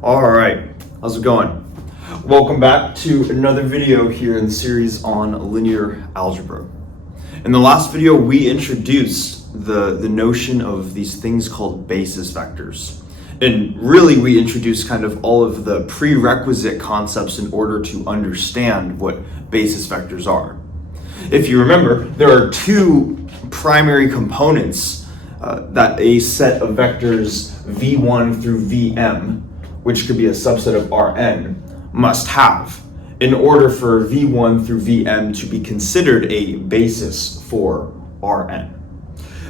All right, how's it going? Welcome back to another video here in the series on linear algebra. In the last video, we introduced the notion of these things called basis vectors. And really, we introduced kind of all of the prerequisite concepts in order to understand what basis vectors are. If you remember, there are two primary components that a set of vectors v1 through vm, which could be a subset of Rn, must have in order for v1 through vm to be considered a basis for Rn.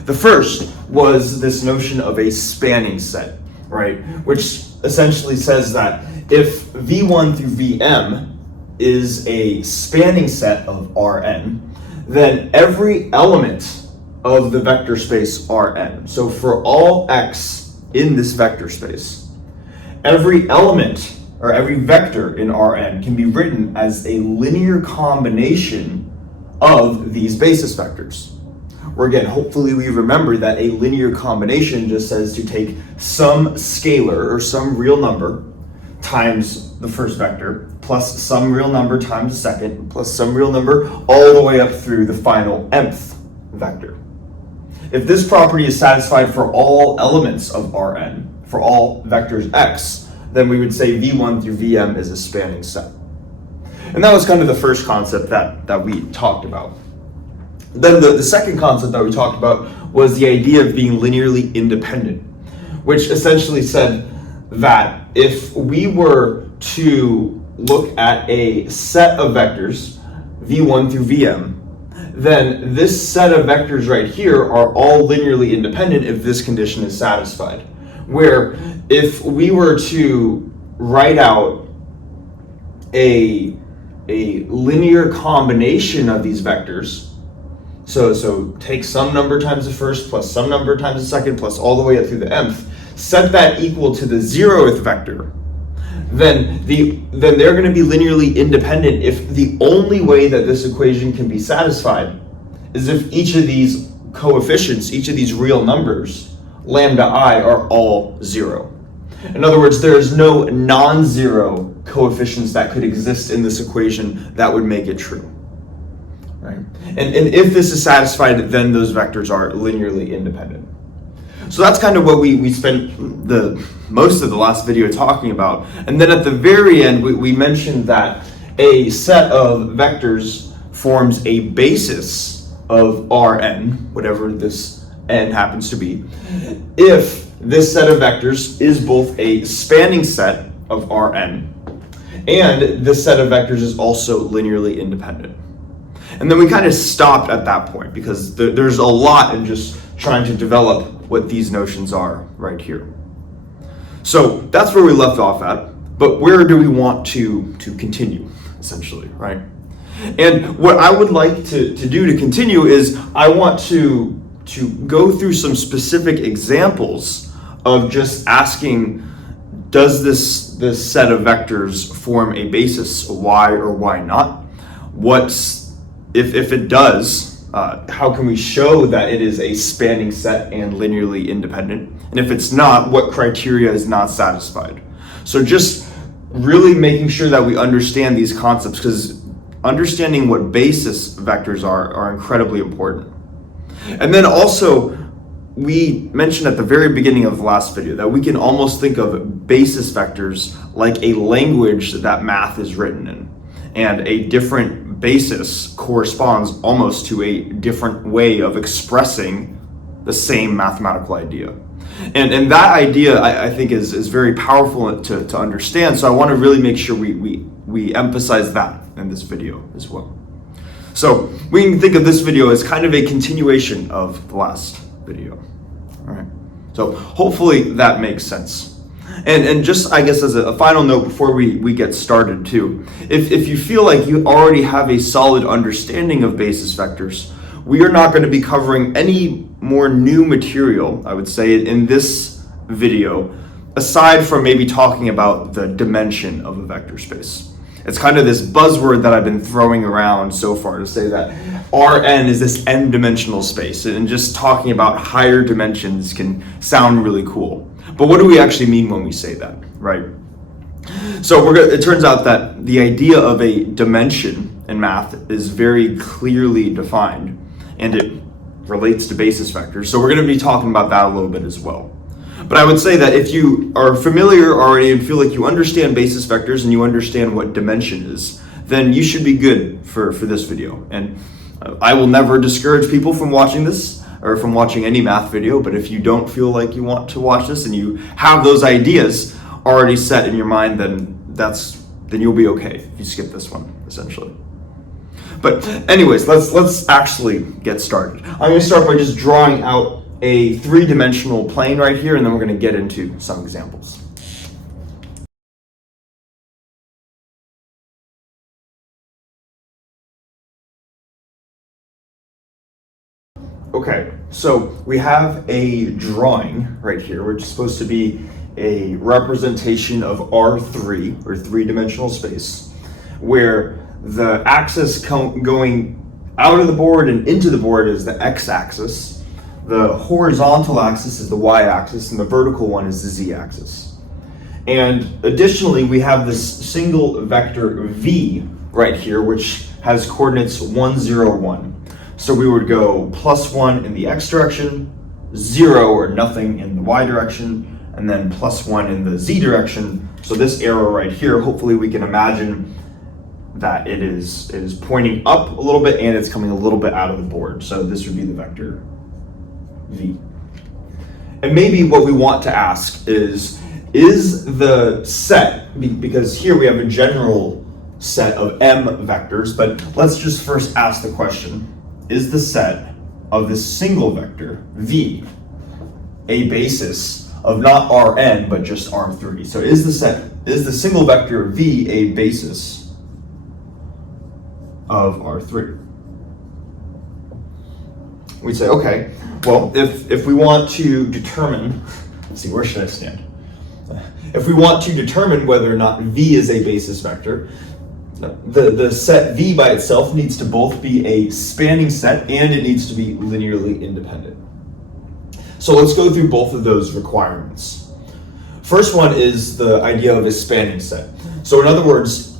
The first was this notion of a spanning set, right? Which essentially says that if v1 through vm is a spanning set of Rn, then every element of the vector space Rn, so for all x in this vector space, every element or every vector in Rn can be written as a linear combination of these basis vectors. Where again, hopefully we remember that a linear combination just says to take some scalar or some real number times the first vector plus some real number times the second plus some real number all the way up through the final mth vector. If this property is satisfied for all elements of Rn, for all vectors x, then we would say v1 through vm is a spanning set. And that was kind of the first concept that we talked about. Then the second concept that we talked about was the idea of being linearly independent, which essentially said that if we were to look at a set of vectors, v1 through vm, then this set of vectors right here are all linearly independent if this condition is satisfied. Where if we were to write out a linear combination of these vectors, so take some number times the first plus some number times the second plus all the way up through the mth, set that equal to the 0th vector, then they're going to be linearly independent if the only way that this equation can be satisfied is if each of these coefficients, each of these real numbers, lambda I, are all 0. In other words, there is no non-zero coefficients that could exist in this equation that would make it true. Right? And if this is satisfied, then those vectors are linearly independent. So that's kind of what we spent the most of the last video talking about. And then at the very end, we mentioned that a set of vectors forms a basis of Rn, whatever this n happens to be, if this set of vectors is both a spanning set of Rn and this set of vectors is also linearly independent. And then we kind of stopped at that point because there's a lot in just trying to develop what these notions are right here. So that's where we left off at, but where do we want to continue, essentially, right? And what I would like to do to continue is I want to go through some specific examples of just asking, does this set of vectors form a basis, why or why not? If it does, how can we show that it is a spanning set and linearly independent? And if it's not, what criteria is not satisfied? So just really making sure that we understand these concepts, because understanding what basis vectors are incredibly important. And then also, we mentioned at the very beginning of the last video that we can almost think of basis vectors like a language that math is written in. And a different basis corresponds almost to a different way of expressing the same mathematical idea. And that idea, I think, is very powerful to understand. So I want to really make sure we emphasize that in this video as well. So we can think of this video as kind of a continuation of the last video. All right. So hopefully that makes sense. And just, I guess, as a final note before we get started too, if you feel like you already have a solid understanding of basis vectors, we are not going to be covering any more new material, I would say, in this video, aside from maybe talking about the dimension of a vector space. It's kind of this buzzword that I've been throwing around so far to say that Rn is this n-dimensional space, and just talking about higher dimensions can sound really cool. But what do we actually mean when we say that, right? So it turns out that the idea of a dimension in math is very clearly defined, and it relates to basis vectors. So we're going to be talking about that a little bit as well. But I would say that if you are familiar already and feel like you understand basis vectors and you understand what dimension is, then you should be good for this video. And I will never discourage people from watching this or from watching any math video, but if you don't feel like you want to watch this and you have those ideas already set in your mind, then you'll be okay if you skip this one, essentially. But anyways, let's actually get started. I'm going to start by just drawing out a three-dimensional plane right here, and then we're going to get into some examples. Okay, so we have a drawing right here, which is supposed to be a representation of R3, or three-dimensional space, where the axis going out of the board and into the board is the x-axis, the horizontal axis is the y-axis, and the vertical one is the z-axis. And additionally, we have this single vector v right here, which has coordinates 1, 0, 1. So we would go +1 in the x direction, 0 or nothing in the y direction, and then +1 in the z direction. So this arrow right here, hopefully we can imagine that it is pointing up a little bit and it's coming a little bit out of the board. So this would be the vector v. And maybe what we want to ask is the set, because here we have a general set of m vectors, but let's just first ask the question, is the set of this single vector v a basis of not Rn but just R3? So is the single vector v a basis of R3? We'd say, okay, well, if we want to determine, let's see, where should I stand? If we want to determine whether or not v is a basis vector, the set v by itself needs to both be a spanning set and it needs to be linearly independent. So let's go through both of those requirements. First one is the idea of a spanning set. So in other words,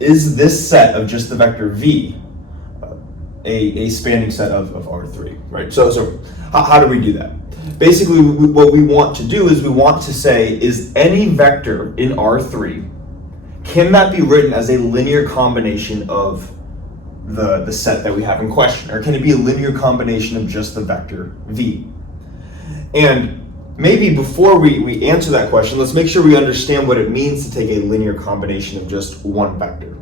is this set of just the vector v a spanning set of R3, right? So how do we do that? Basically, what we want to do is we want to say, is any vector in R3, can that be written as a linear combination of the set that we have in question? Or can it be a linear combination of just the vector v? And maybe before we answer that question, let's make sure we understand what it means to take a linear combination of just one vector.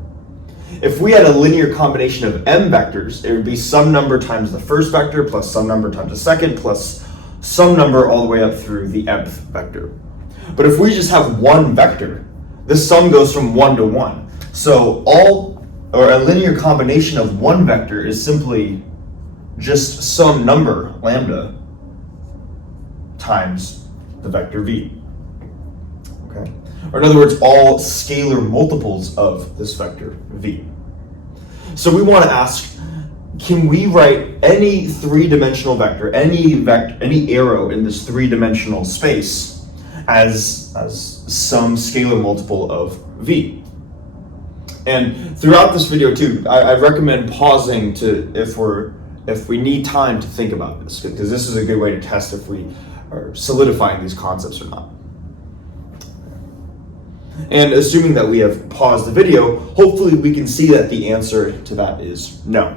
If we had a linear combination of m vectors, it would be some number times the first vector plus some number times the second plus some number all the way up through the mth vector. But if we just have one vector, the sum goes from 1 to 1. So a linear combination of one vector is simply just some number, lambda, times the vector v. Okay? Or in other words, all scalar multiples of this vector v. So we want to ask, can we write any three-dimensional vector, any arrow in this three-dimensional space as some scalar multiple of v? And throughout this video too, I recommend pausing if we need time to think about this, because this is a good way to test if we are solidifying these concepts or not. And assuming that we have paused the video, hopefully we can see that the answer to that is no.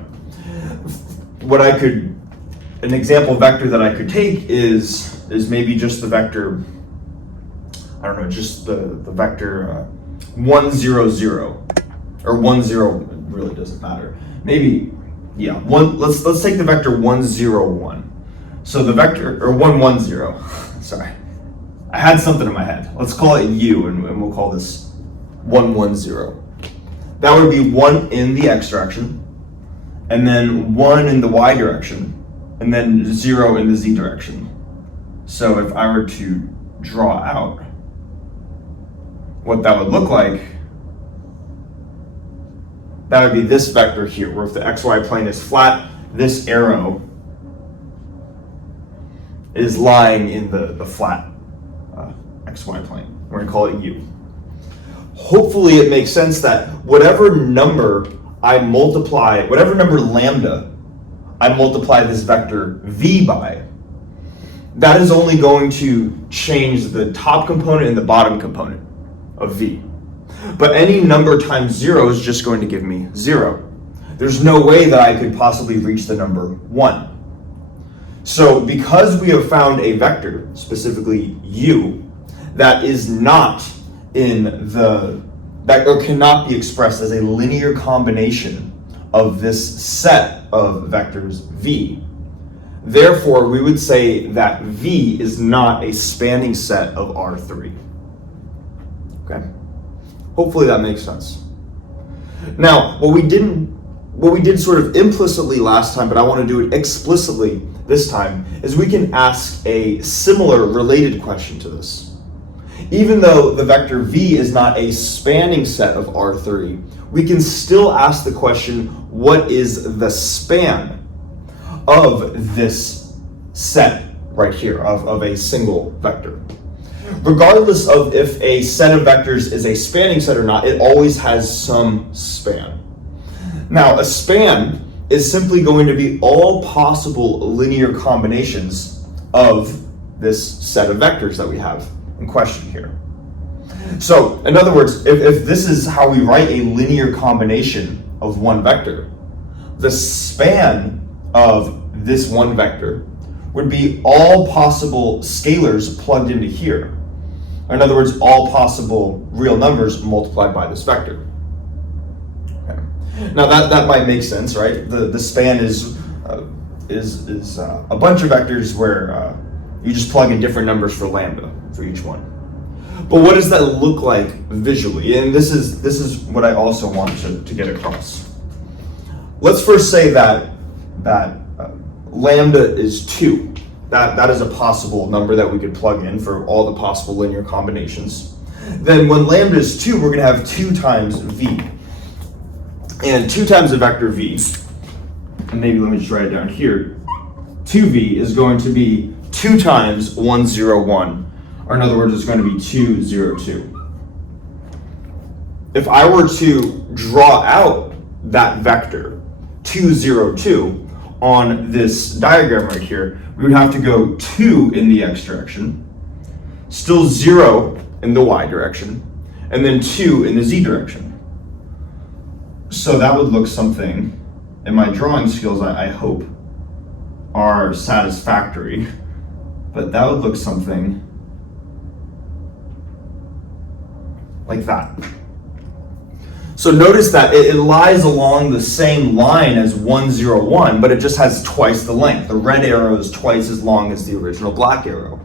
An example vector that I could take is maybe just the vector, I don't know, just the vector 1, 0, 0, or 1, 0, it really doesn't matter. Maybe, yeah, let's take the vector 1, 0, 1. So the vector, or 1, 1, 0, sorry. I had something in my head. Let's call it u, and we'll call this 1, 1, 0. That would be 1 in the x direction, and then 1 in the y direction, and then 0 in the z direction. So if I were to draw out what that would look like, that would be this vector here, where if the xy plane is flat, this arrow is lying in the flat xy plane. We're going to call it u. hopefully it makes sense that whatever number lambda I multiply this vector v by, that is only going to change the top component and the bottom component of v. But any number times 0 is just going to give me 0. There's no way that I could possibly reach the number 1. So because we have found a vector, specifically u, that is not or cannot be expressed as a linear combination of this set of vectors v, therefore we would say that v is not a spanning set of R3. Okay? Hopefully that makes sense. Now, what we did sort of implicitly last time, but I want to do it explicitly this time, is we can ask a similar related question to this. Even though the vector v is not a spanning set of R3, we can still ask the question, what is the span of this set right here, of a single vector? Regardless of if a set of vectors is a spanning set or not, it always has some span. Now, a span is simply going to be all possible linear combinations of this set of vectors that we have in question here. So, in other words, if this is how we write a linear combination of one vector, the span of this one vector would be all possible scalars plugged into here. In other words, all possible real numbers multiplied by this vector. Okay. Now that might make sense, right? The span is a bunch of vectors where you just plug in different numbers for lambda for each one. But what does that look like visually? And this is what I also want to get across. Let's first say that lambda is 2. That is a possible number that we could plug in for all the possible linear combinations. Then when lambda is 2, we're going to have 2 times v. And 2 times the vector v, and maybe let me just write it down here, 2v is going to be 2 times 1, 0, 1. Or in other words, it's going to be 2, 0, 2. If I were to draw out that vector, 2, 0, 2, on this diagram right here, we would have to go 2 in the x direction, still 0 in the y direction, and then 2 in the z direction. So that would look something, and my drawing skills, I hope, are satisfactory, but that would look something like that. So notice that it lies along the same line as 1, 0, 1, but it just has twice the length. The red arrow is twice as long as the original black arrow.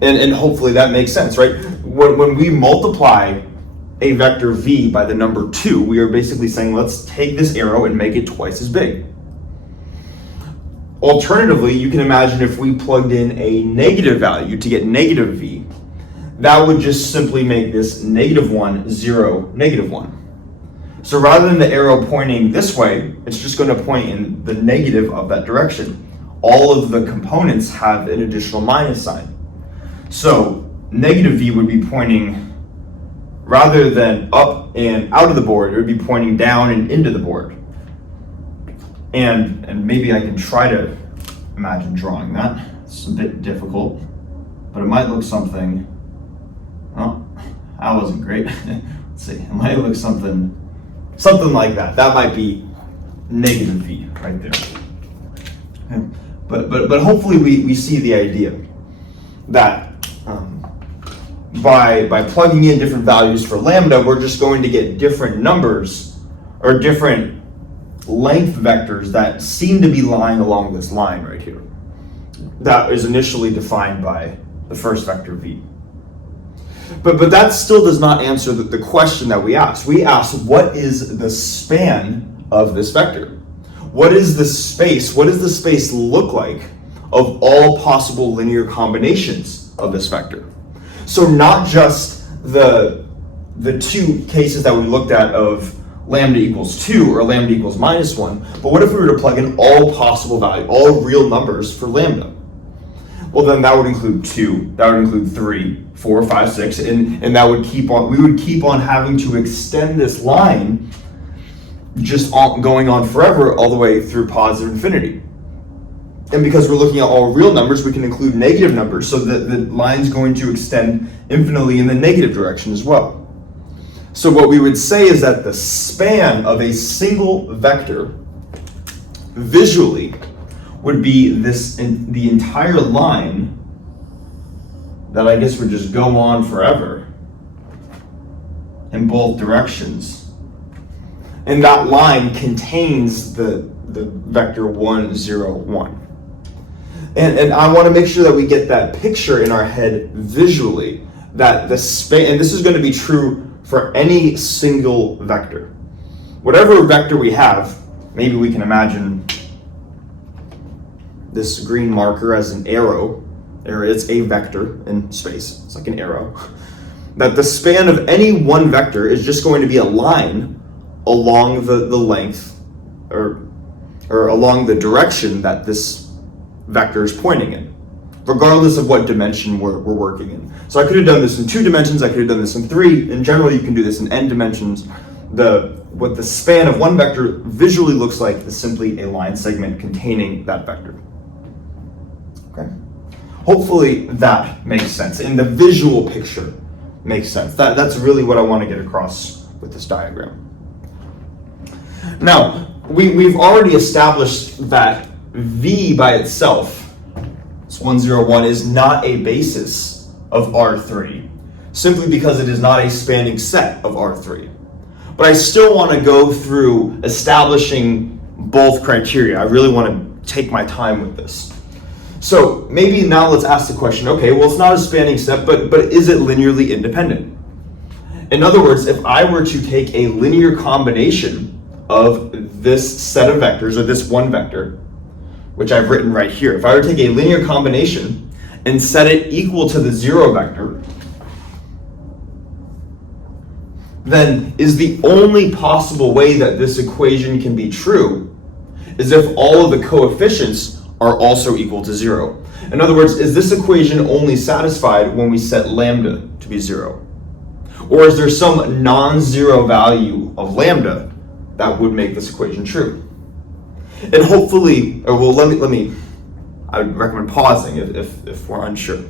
And hopefully that makes sense, right? When we multiply a vector v by the number 2, we are basically saying, let's take this arrow and make it twice as big. Alternatively, you can imagine if we plugged in a negative value to get negative v, that would just simply make this negative 1, 0, negative 1. So rather than the arrow pointing this way, it's just going to point in the negative of that direction. All of the components have an additional minus sign. So negative v would be pointing, rather than up and out of the board, it would be pointing down and into the board. And maybe I can try to imagine drawing that. It's a bit difficult, but it might look something, oh, that wasn't great. Let's see, it might look something like that. That might be negative v right there. Okay. But hopefully we see the idea that by plugging in different values for lambda, we're just going to get different numbers or different length vectors that seem to be lying along this line right here. That is initially defined by the first vector v. But that still does not answer the question that we asked. We asked, what is the span of this vector? What is the space? What does the space look like of all possible linear combinations of this vector? So not just the 2 cases that we looked at of lambda equals 2 or lambda equals -1, but what if we were to plug in all possible value, all real numbers for lambda? Well, then that would include 2, that would include 3, 4, 5, 6, and that would keep on, we would keep on having to extend this line just going on forever all the way through positive infinity. And because we're looking at all real numbers, we can include negative numbers, so that the line's going to extend infinitely in the negative direction as well. So what we would say is that the span of a single vector visually would be the entire line that I guess would just go on forever in both directions. And that line contains the vector 1, 0, 1. And I want to make sure that we get that picture in our head visually, that the span, and this is going to be true for any single vector. Whatever vector we have, maybe we can imagine this green marker as an arrow. It's a vector in space. It's like an arrow. That the span of any one vector is just going to be a line along the length or along the direction that this vector is pointing in, regardless of what dimension we're working in. So I could have done this in 2 dimensions, I could have done this in 3. In general, you can do this in n dimensions. What the span of one vector visually looks like is simply a line segment containing that vector. Okay. Hopefully that makes sense. And the visual picture makes sense. That's really what I want to get across with this diagram. Now, we've already established that V by itself, this 1, 0, 1, is not a basis of R3, simply because it is not a spanning set of R3. But I still want to go through establishing both criteria. I really want to take my time with this. So maybe now let's ask the question, okay, well, it's not a spanning set, but is it linearly independent? In other words, if I were to take a linear combination of this set of vectors, or this one vector, which I've written right here, if I were to take a linear combination and set it equal to the 0 vector, then is the only possible way that this equation can be true is if all of the coefficients are also equal to 0. In other words, is this equation only satisfied when we set lambda to be 0? Or is there some non-zero value of lambda that would make this equation true? And hopefully, or well, let me, I would recommend pausing if we're unsure.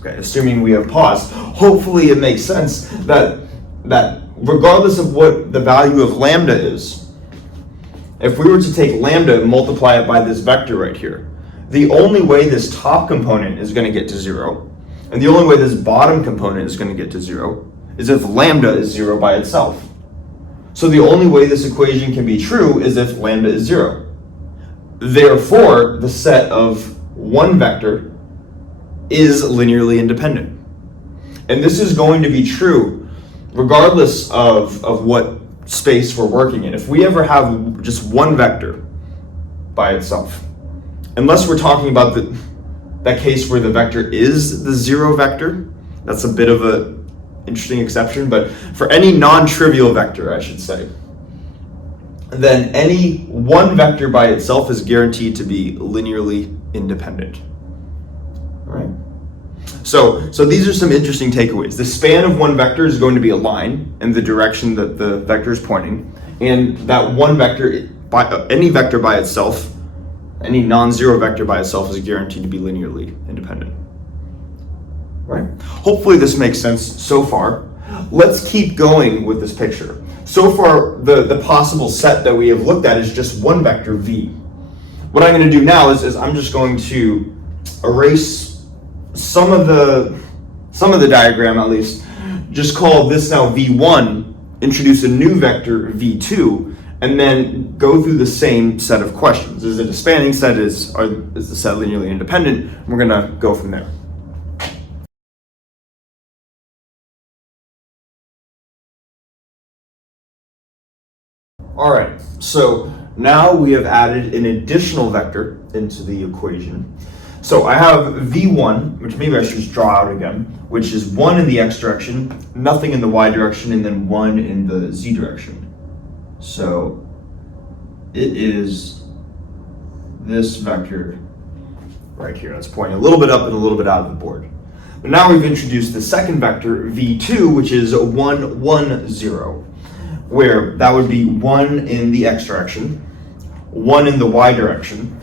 Okay, assuming we have paused, hopefully it makes sense that regardless of what the value of lambda is, if we were to take lambda and multiply it by this vector right here, the only way this top component is going to get to 0, and the only way this bottom component is going to get to 0, is if lambda is 0 by itself. So the only way this equation can be true is if lambda is 0. Therefore, the set of one vector is linearly independent. And this is going to be true regardless of what space we're working in. If we ever have just one vector by itself, unless we're talking about that case where the vector is the 0 vector, that's a bit of a interesting exception, but for any non-trivial vector, I should say, then any one vector by itself is guaranteed to be linearly independent. All right. So these are some interesting takeaways. The span of one vector is going to be a line in the direction that the vector is pointing, and that one vector, any vector by itself, any non-zero vector by itself is guaranteed to be linearly independent. Right? Hopefully this makes sense so far. Let's keep going with this picture. So far, the possible set that we have looked at is just one vector, V. What I'm going to do now is I'm just going to erase some of the diagram, at least. Just call this now V1, introduce a new vector, V2, and then go through the same set of questions. Is it a spanning set? Is the set linearly independent? We're going to go from there. All right, so now we have added an additional vector into the equation. So I have V1, which maybe I should just draw out again, which is 1 in the x direction, nothing in the y direction, and then 1 in the z direction. So it is this vector right here. It's pointing a little bit up and a little bit out of the board. But now we've introduced the second vector, v2, which is 1, 1, 0, where that would be 1 in the x direction, 1 in the y direction,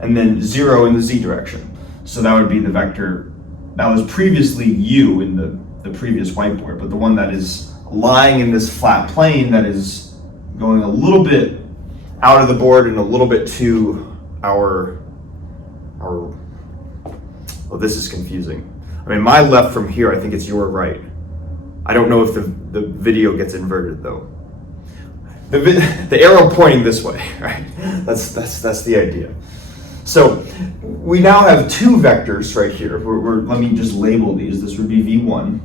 and then 0 in the z direction. So that would be the vector that was previously u in the previous whiteboard, but the one that is lying in this flat plane that is going a little bit out of the board and a little bit to our well, this is confusing. I mean, my left from here, I think it's your right. I don't know if the video gets inverted though. The arrow pointing this way, right? That's the idea. So we now have two vectors right here. Let me just label these. This would be v1,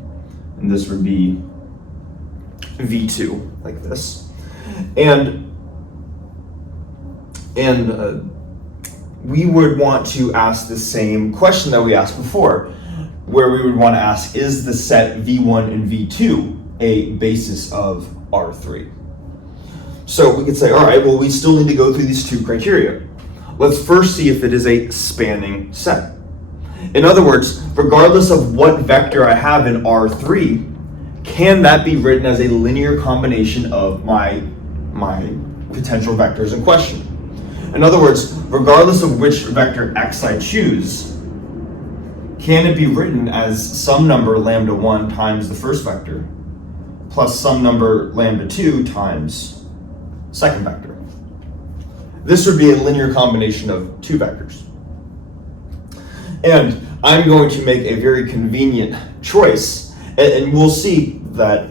and this would be v2, like this. And we would want to ask the same question that we asked before, where we would want to ask, is the set v1 and v2 a basis of R3? So we could say, all right, well, we still need to go through these two criteria. Let's first see if it is a spanning set. In other words, regardless of what vector I have in R3, can that be written as a linear combination of my potential vectors in question? In other words, regardless of which vector x I choose, can it be written as some number lambda 1 times the first vector plus some number lambda 2 times second vector? This would be a linear combination of two vectors. And I'm going to make a very convenient choice, and we'll see that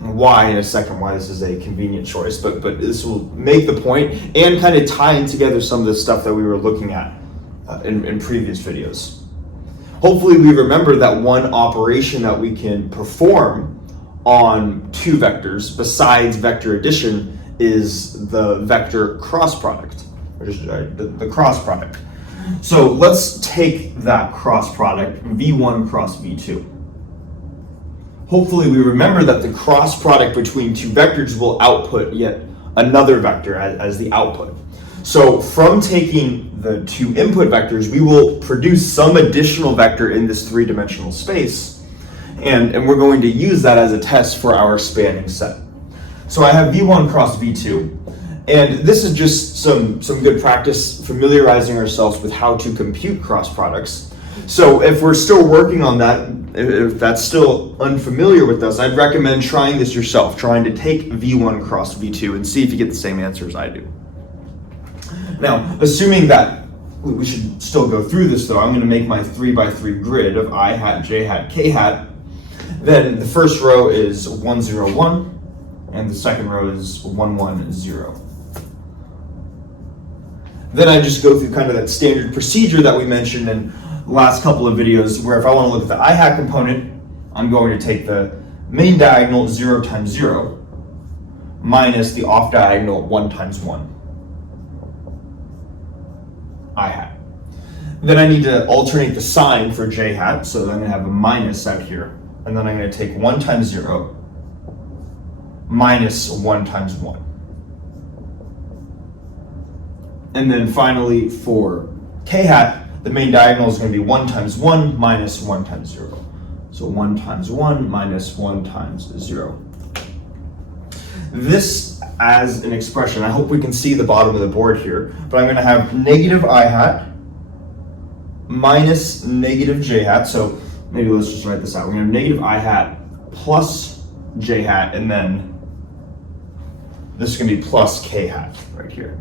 why in a second, why this is a convenient choice, but this will make the point and kind of tying together some of the stuff that we were looking at in previous videos. Hopefully we remember that one operation that we can perform on two vectors besides vector addition is the vector cross product, which is the cross product. So let's take that cross product, v1 cross v2. Hopefully we remember that the cross product between two vectors will output yet another vector as the output. So from taking the two input vectors, we will produce some additional vector in this three-dimensional space, and we're going to use that as a test for our spanning set. So I have v1 cross v2, and this is just some good practice familiarizing ourselves with how to compute cross products. So if we're still working on that, if that's still unfamiliar with us, I'd recommend trying this yourself, trying to take v1 cross v2 and see if you get the same answer as I do. Now, assuming that we should still go through this though, I'm going to make my 3x3 grid of I hat, j hat, k hat. Then the first row is 1, 0, 1. And the second row is 1, 1, 0. Then I just go through kind of that standard procedure that we mentioned in the last couple of videos, where if I want to look at the I hat component, I'm going to take the main diagonal 0 times 0 minus the off diagonal 1 times 1. I hat. Then I need to alternate the sign for j hat, so then I'm going to have a minus out here. And then I'm going to take 1 times 0 minus 1 times 1. And then finally for k hat, the main diagonal is going to be 1 times 1 minus 1 times 0. So 1 times 1 minus 1 times 0. This as an expression, I hope we can see the bottom of the board here, but I'm going to have negative I hat minus negative j hat. So maybe let's just write this out. We're going to have negative I hat plus j hat, and then this is going to be plus k hat right here.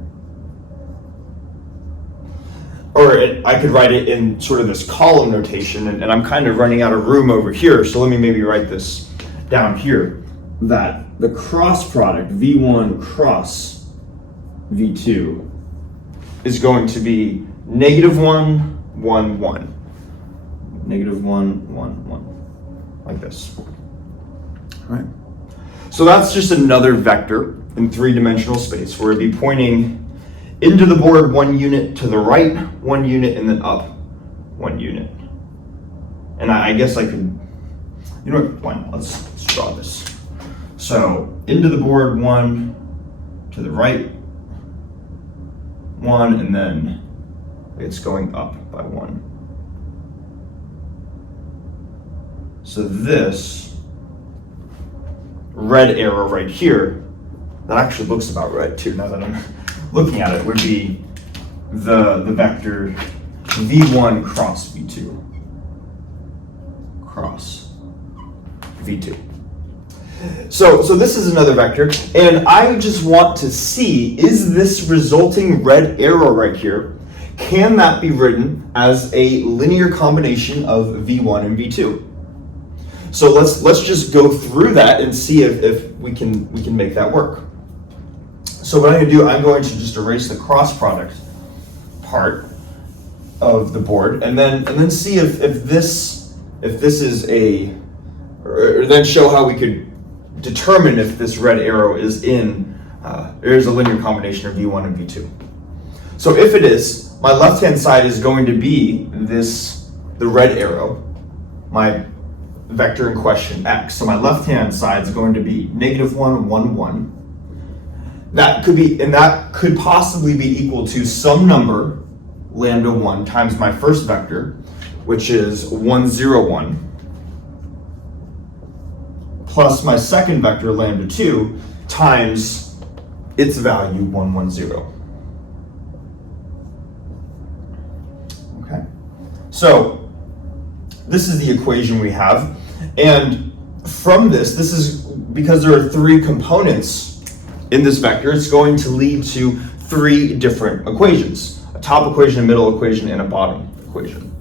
Or I could write it in sort of this column notation, and I'm kind of running out of room over here, so let me maybe write this down here, that the cross product, v1 cross v2, is going to be negative 1, 1, 1. Negative 1, 1, 1. Like this. All right. So that's just another vector in three-dimensional space where it'd be pointing into the board 1 unit, to the right 1 unit, and then up 1 unit. And I guess I could, you know what, fine, let's draw this. So into the board 1, to the right 1, and then it's going up by 1. So this red arrow right here, that actually looks about right too, now that I'm looking at it, would be the vector v1 cross v2. Cross v2. So this is another vector, and I just want to see, is this resulting red arrow right here, can that be written as a linear combination of v1 and v2? So let's just go through that and see if we can make that work. So what I'm going to do, I'm going to just erase the cross product part of the board, and then see if this is a, or then show how we could determine if this red arrow is there's a linear combination of v1 and v2. So if it is, my left-hand side is going to be the red arrow, my vector in question, x. So my left-hand side is going to be -1, 1, 1. That could possibly be equal to some number, lambda 1, times my first vector, which is 1, 0, 1. Plus my second vector, lambda 2, times its value, 1, 1, 0. Okay, so this is the equation we have, and from this is, because there are 3 components in this vector, it's going to lead to 3 different equations: a top equation, a middle equation, and a bottom equation.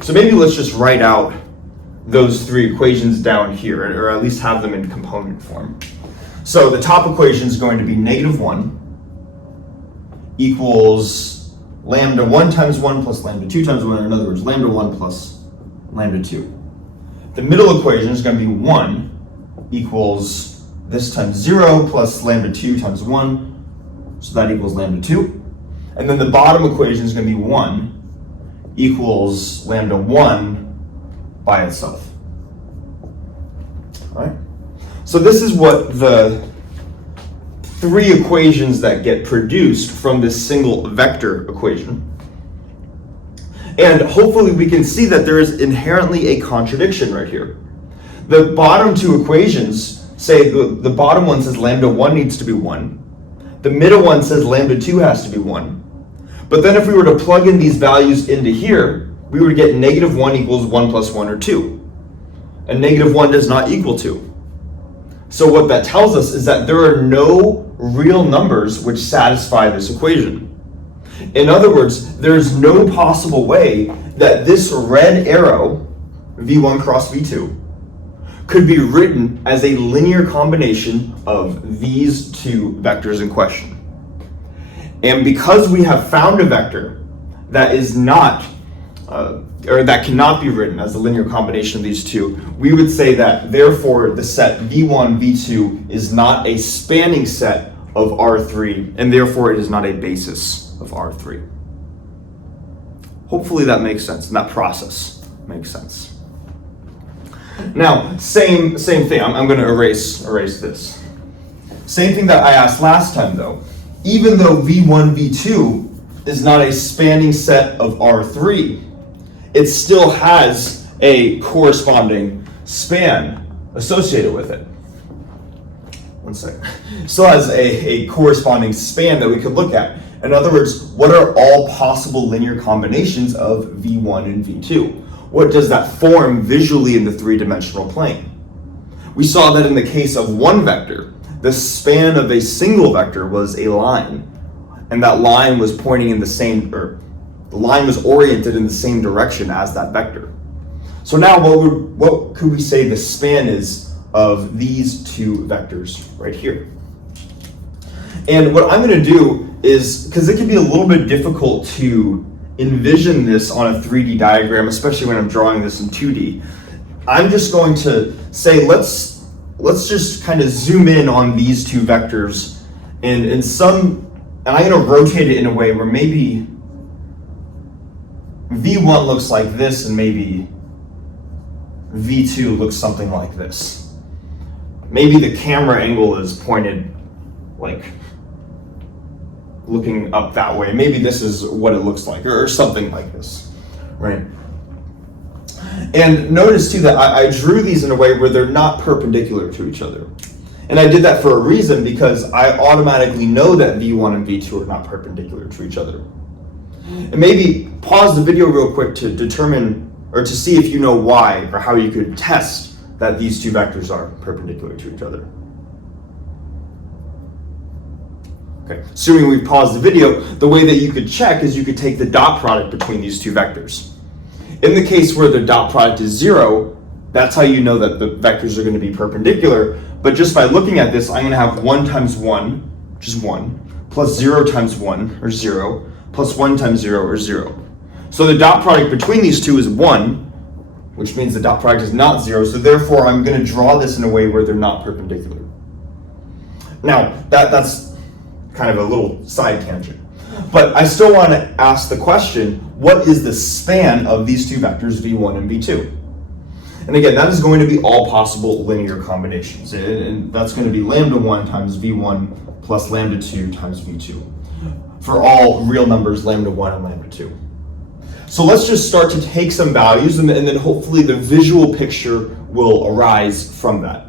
So maybe let's just write out those 3 equations down here, or at least have them in component form. So the top equation is going to be -1 equals lambda 1 times 1 plus lambda 2 times 1, or in other words, lambda 1 plus lambda 2. The middle equation is going to be 1 equals this times 0 plus lambda 2 times 1, so that equals lambda 2. And then the bottom equation is going to be 1 equals lambda 1 by itself. All right? So this is what the 3 equations that get produced from this single vector equation. And hopefully we can see that there is inherently a contradiction right here. The bottom 2 equations say the bottom one says lambda 1 needs to be 1. The middle one says lambda 2 has to be 1. But then if we were to plug in these values into here, we would get -1 equals 1 plus 1, or 2. And -1 does not equal 2. So what that tells us is that there are no real numbers which satisfy this equation. In other words, there's no possible way that this red arrow, v1 cross v2, could be written as a linear combination of these 2 vectors in question. And because we have found a vector that is not, or that cannot be written as a linear combination of these 2, we would say that therefore the set v1, v2 is not a spanning set of R3, and therefore it is not a basis of R3. Hopefully that makes sense, and that process makes sense. Now, same thing. I'm going to erase this. Same thing that I asked last time, though. Even though v1, v2 is not a spanning set of R3, it still has a corresponding span associated with it. One second. Still has a corresponding span that we could look at. In other words, what are all possible linear combinations of v1 and v2? What does that form visually in the 3-dimensional plane? We saw that in the case of one vector, the span of a single vector was a line, and that line was pointing in the same, or the line was oriented in the same direction as that vector. So now what could we say the span is of these 2 vectors right here? And what I'm going to do is, because it can be a little bit difficult to envision this on a 3D diagram, especially when I'm drawing this in 2D, I'm just going to say let's just kind of zoom in on these 2 vectors, and I'm going to rotate it in a way where maybe v1 looks like this and maybe v2 looks something like this. Maybe the camera angle is pointed like looking up that way. Maybe this is what it looks like, or something like this, right? And notice too that I drew these in a way where they're not perpendicular to each other. And I did that for a reason, because I automatically know that V1 and V2 are not perpendicular to each other. And maybe pause the video real quick to determine, or to see if you know why, or how you could test that these two vectors are perpendicular to each other. Okay, assuming we've paused the video, the way that you could check is you could take the dot product between these two vectors. In the case where the dot product is 0, that's how you know that the vectors are going to be perpendicular. But just by looking at this, I'm going to have 1 times 1, which is 1, plus 0 times 1, or 0, plus 1 times 0, or 0. So the dot product between these two is 1, which means the dot product is not 0. So therefore, I'm going to draw this in a way where they're not perpendicular. Now, that's kind of a little side tangent. But I still want to ask the question, what is the span of these two vectors, v1 and v2? And again, that is going to be all possible linear combinations. And that's going to be lambda 1 times v1 plus lambda 2 times v2. For all real numbers, lambda 1 and lambda 2. So let's just start to take some values, and then hopefully the visual picture will arise from that.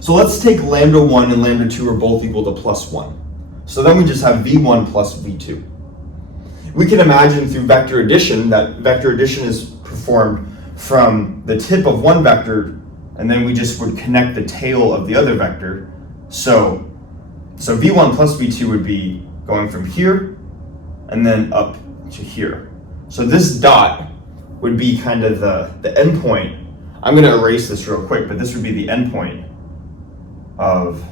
So let's take lambda 1 and lambda 2 are both equal to plus 1. So then we just have v1 plus v2. We can imagine through vector addition that vector addition is performed from the tip of one vector, and then we just would connect the tail of the other vector. So v1 plus v2 would be going from here and then up to here. So this dot would be kind of the endpoint. I'm going to erase this real quick, but this would be the endpoint of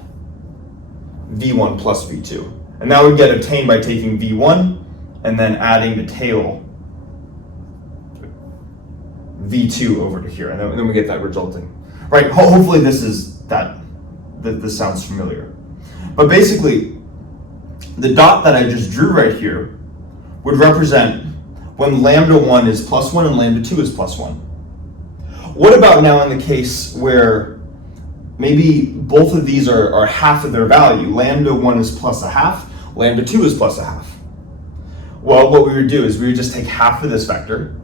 v1 plus v2. And that would get obtained by taking v1 and then adding the tail v2 over to here, and then we get that resulting. Right, hopefully this sounds familiar. But basically, the dot that I just drew right here would represent when lambda 1 is plus 1 and lambda 2 is plus 1. What about now in the case where maybe both of these are half of their value? Lambda 1 is plus a half, lambda 2 is plus a half. Well, what we would do is we would just take half of this vector,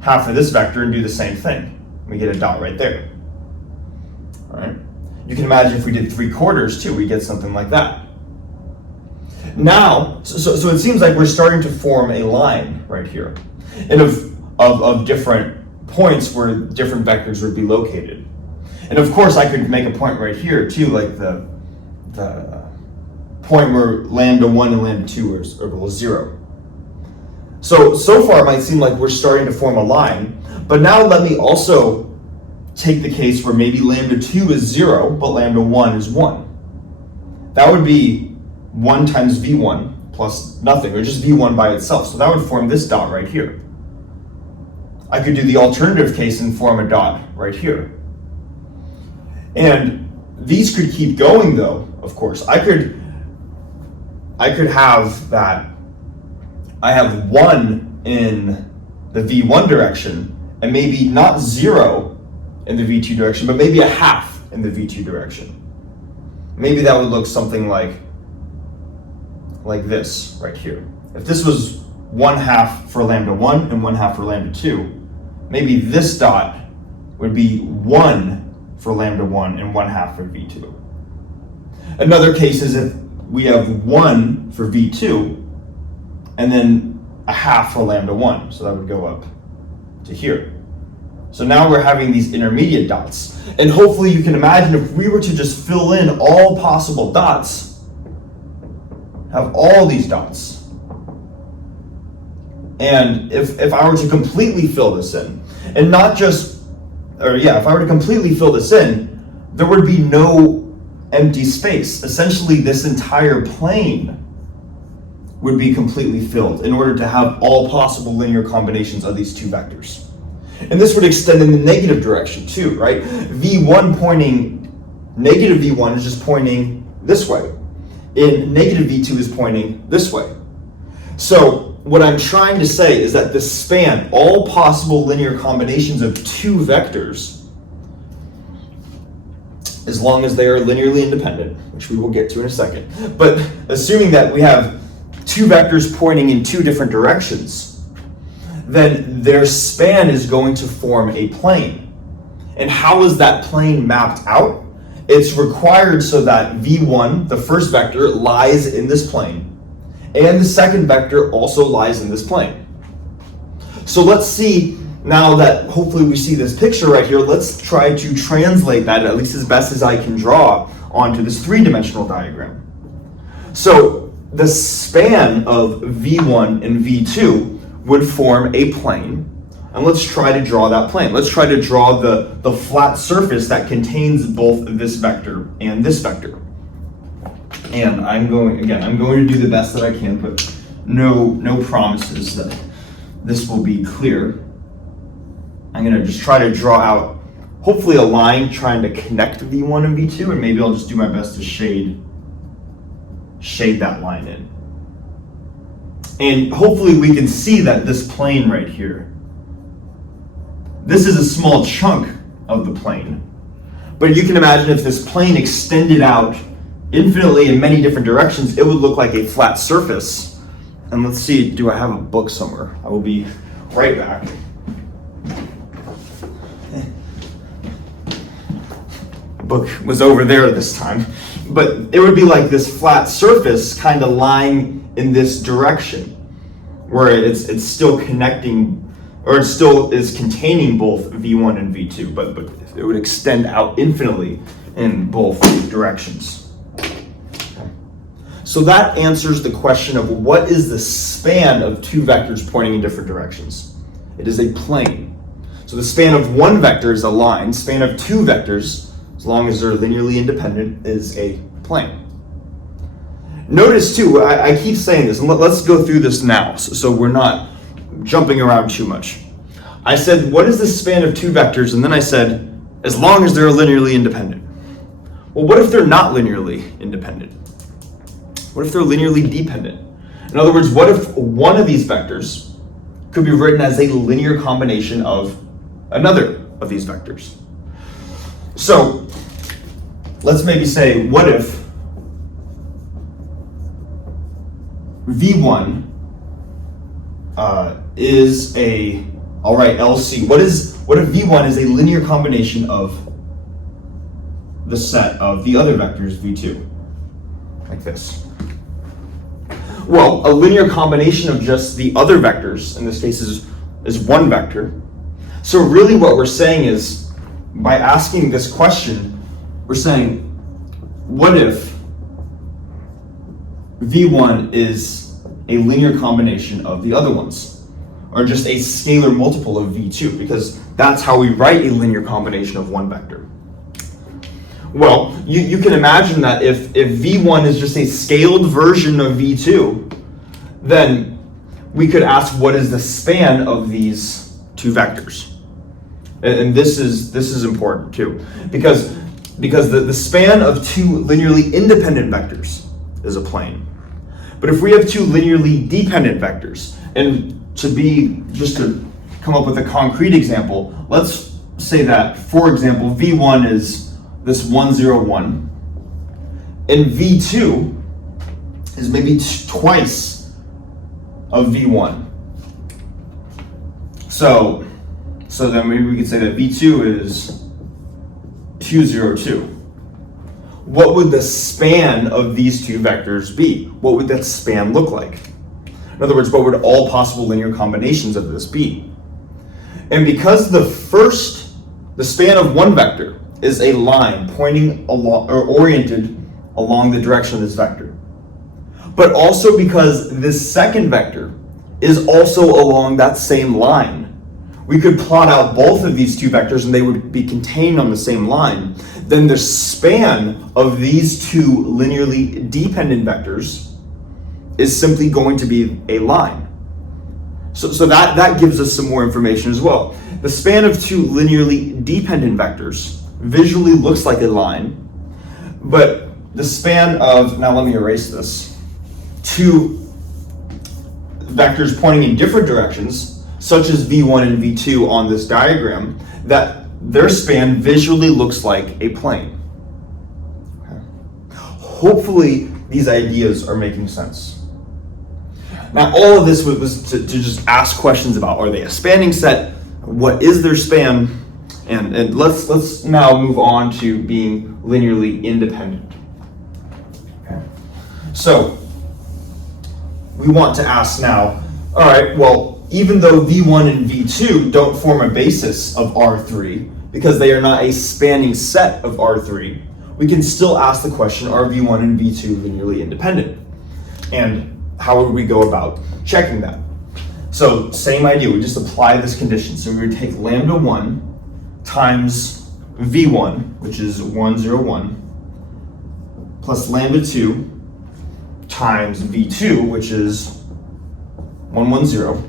half of this vector, and do the same thing. We get a dot right there. All right. You can imagine if we did 3/4 too, we get something like that. Now, so it seems like we're starting to form a line right here, and of different points where different vectors would be located. And of course, I could make a point right here too, like the point where lambda 1 and lambda 2 are equal to 0. So far it might seem like we're starting to form a line, but now let me also take the case where maybe lambda 2 is 0, but lambda 1 is 1. That would be 1 times v1 plus nothing, or just v1 by itself. So that would form this dot right here. I could do the alternative case and form a dot right here. And these could keep going though, of course. I could have that I have 1 in the v1 direction, and maybe not 0 in the v2 direction, but maybe a half in the v2 direction. Maybe that would look something like this right here. If this was 1/2 for lambda 1 and 1/2 for lambda 2, maybe this dot would be 1 for lambda 1 and 1/2 for v2. Another case is if we have 1 for v2 and then a half for lambda 1, so that would go up to here. So now we're having these intermediate dots, and hopefully you can imagine if we were to just fill in all possible dots, have all these dots, and if I were to completely fill this in, and not just, if I were to completely fill this in, there would be no empty space. Essentially, this entire plane would be completely filled in order to have all possible linear combinations of these two vectors. And this would extend in the negative direction too, right? V1 pointing, negative V1 is just pointing this way. And negative V2 is pointing this way. So what I'm trying to say is that the span, all possible linear combinations of two vectors, as long as they are linearly independent, which we will get to in a second. But assuming that we have two vectors pointing in two different directions, then their span is going to form a plane. And how is that plane mapped out? It's required so that v1, the first vector, lies in this plane, and the second vector also lies in this plane. So let's see, now that hopefully we see this picture right here, let's try to translate that, at least as best as I can draw, onto this three-dimensional diagram. So the span of v1 and v2 would form a plane. And let's try to draw that plane. Let's try to draw the flat surface that contains both this vector and this vector. And I'm going to do the best that I can, but no promises that this will be clear. I'm going to just try to draw out, hopefully, a line trying to connect v1 and v2, and maybe I'll just do my best to shade that line in. And hopefully we can see that this plane right here, this is a small chunk of the plane. But you can imagine if this plane extended out infinitely in many different directions, it would look like a flat surface. And let's see, do I have a book somewhere? I will be right back. Book was over there this time. But it would be like this flat surface kind of lying in this direction, where it's still connecting, or it still is containing both v1 and v2, but it would extend out infinitely in both directions. Okay. So that answers the question of what is the span of two vectors pointing in different directions. It is a plane. So the span of one vector is a line, span of two vectors, as long as they're linearly independent, is a plane. Notice too, I keep saying this, and let's go through this now so we're not jumping around too much. I said, what is the span of two vectors? And then I said, as long as they're linearly independent. Well, what if they're not linearly independent? What if they're linearly dependent? In other words, what if one of these vectors could be written as a linear combination of another of these vectors? So let's maybe say, what if v1 is a, all right, LC. What if v1 is a linear combination of the set of the other vectors v2, like this? Well, a linear combination of just the other vectors, in this case, is one vector. So really what we're saying is, by asking this question, we're saying, what if v1 is a linear combination of the other ones, or just a scalar multiple of v2, because that's how we write a linear combination of one vector. Well, you can imagine that if v1 is just a scaled version of v2, then we could ask what is the span of these two vectors. And this is important too, because the span of two linearly independent vectors is a plane. But if we have two linearly dependent vectors, and just to come up with a concrete example, let's say that, for example, v1 is this 1, 0, 1, and v2 is maybe twice of v1. So then maybe we could say that v2 is 2, 0, 2. What would the span of these two vectors be? What would that span look like? In other words, what would all possible linear combinations of this be? And because the span of one vector is a line pointing along or oriented along the direction of this vector, but also because this second vector is also along that same line, we could plot out both of these two vectors and they would be contained on the same line. Then the span of these two linearly dependent vectors is simply going to be a line. So that gives us some more information as well. The span of two linearly dependent vectors visually looks like a line, but the span of, now let me erase this, two vectors pointing in different directions, such as v1 and v2 on this diagram, that their span visually looks like a plane. hopefully these ideas are making sense. Now, all of this was to just ask questions about, are they a spanning set? What is their span? And let's now move on to being linearly independent. Okay. So we want to ask now, all right, well, even though V1 and V2 don't form a basis of R3, because they are not a spanning set of R3, we can still ask the question, are V1 and V2 linearly independent? And how would we go about checking that? So same idea, we just apply this condition. So we would take lambda 1 times V1, which is 1, 0, 1, plus lambda 2 times V2, which is 1, 1, 0.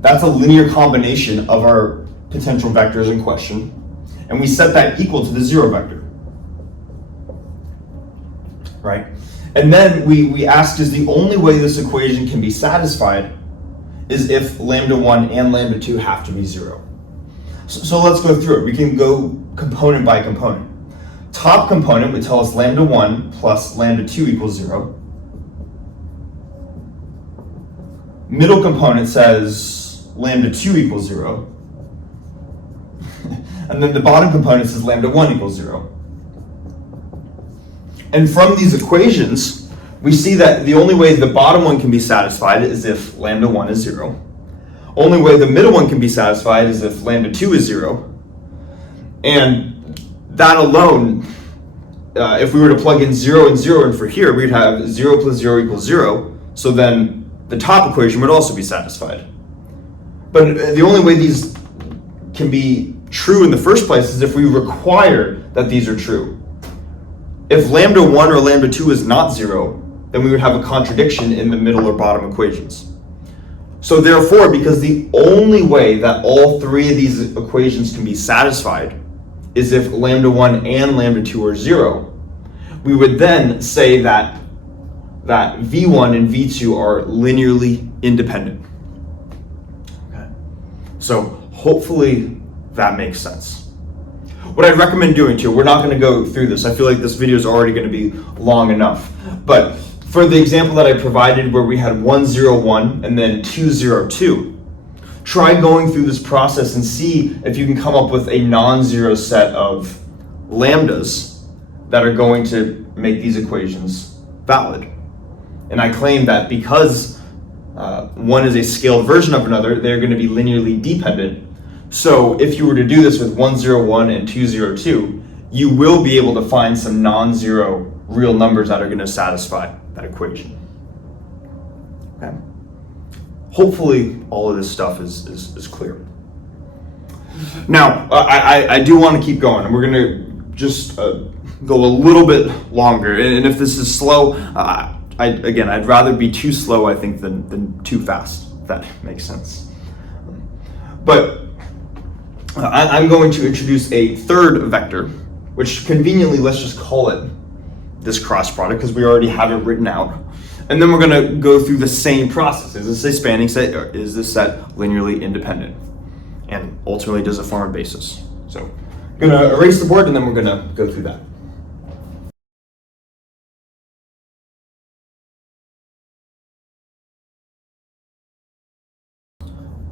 That's a linear combination of our potential vectors in question, and we set that equal to the 0 vector, right? And then we asked, is the only way this equation can be satisfied is if lambda 1 and lambda 2 have to be 0. So let's go through it. We can go component by component. Top component would tell us lambda 1 plus lambda 2 equals 0. Middle component says lambda 2 equals 0. And then the bottom component says lambda 1 equals 0. And from these equations, we see that the only way the bottom one can be satisfied is if lambda 1 is 0. Only way the middle one can be satisfied is if lambda 2 is 0. And that alone, if we were to plug in 0 and 0 in for here, we'd have 0 plus 0 equals 0. So then the top equation would also be satisfied. But the only way these can be true in the first place is if we require that these are true. If lambda 1 or lambda 2 is not 0, then we would have a contradiction in the middle or bottom equations. So therefore, because the only way that all three of these equations can be satisfied is if lambda 1 and lambda 2 are 0, we would then say that V1 and V2 are linearly independent. Okay. So hopefully that makes sense. What I'd recommend doing too, we're not going to go through this. I feel like this video is already going to be long enough. But for the example that I provided where we had 1, 0, 1 and then 2, 0, 2, try going through this process and see if you can come up with a non-zero set of lambdas that are going to make these equations valid. And I claim that because one is a scaled version of another, they're going to be linearly dependent. So if you were to do this with 1, 0, 1 and 2, 0, 2, you will be able to find some non-zero real numbers that are going to satisfy that equation. Okay. Hopefully all of this stuff is clear. Now, I do want to keep going, and we're going to just go a little bit longer. And if this is slow, I'd rather be too slow, I think, than too fast, if that makes sense. But I'm going to introduce a third vector, which conveniently, let's just call it this cross product because we already have it written out. And then we're going to go through the same process. Is this a spanning set, or is this set linearly independent? And ultimately, does it form a basis? So I'm going to erase the board, and then we're going to go through that.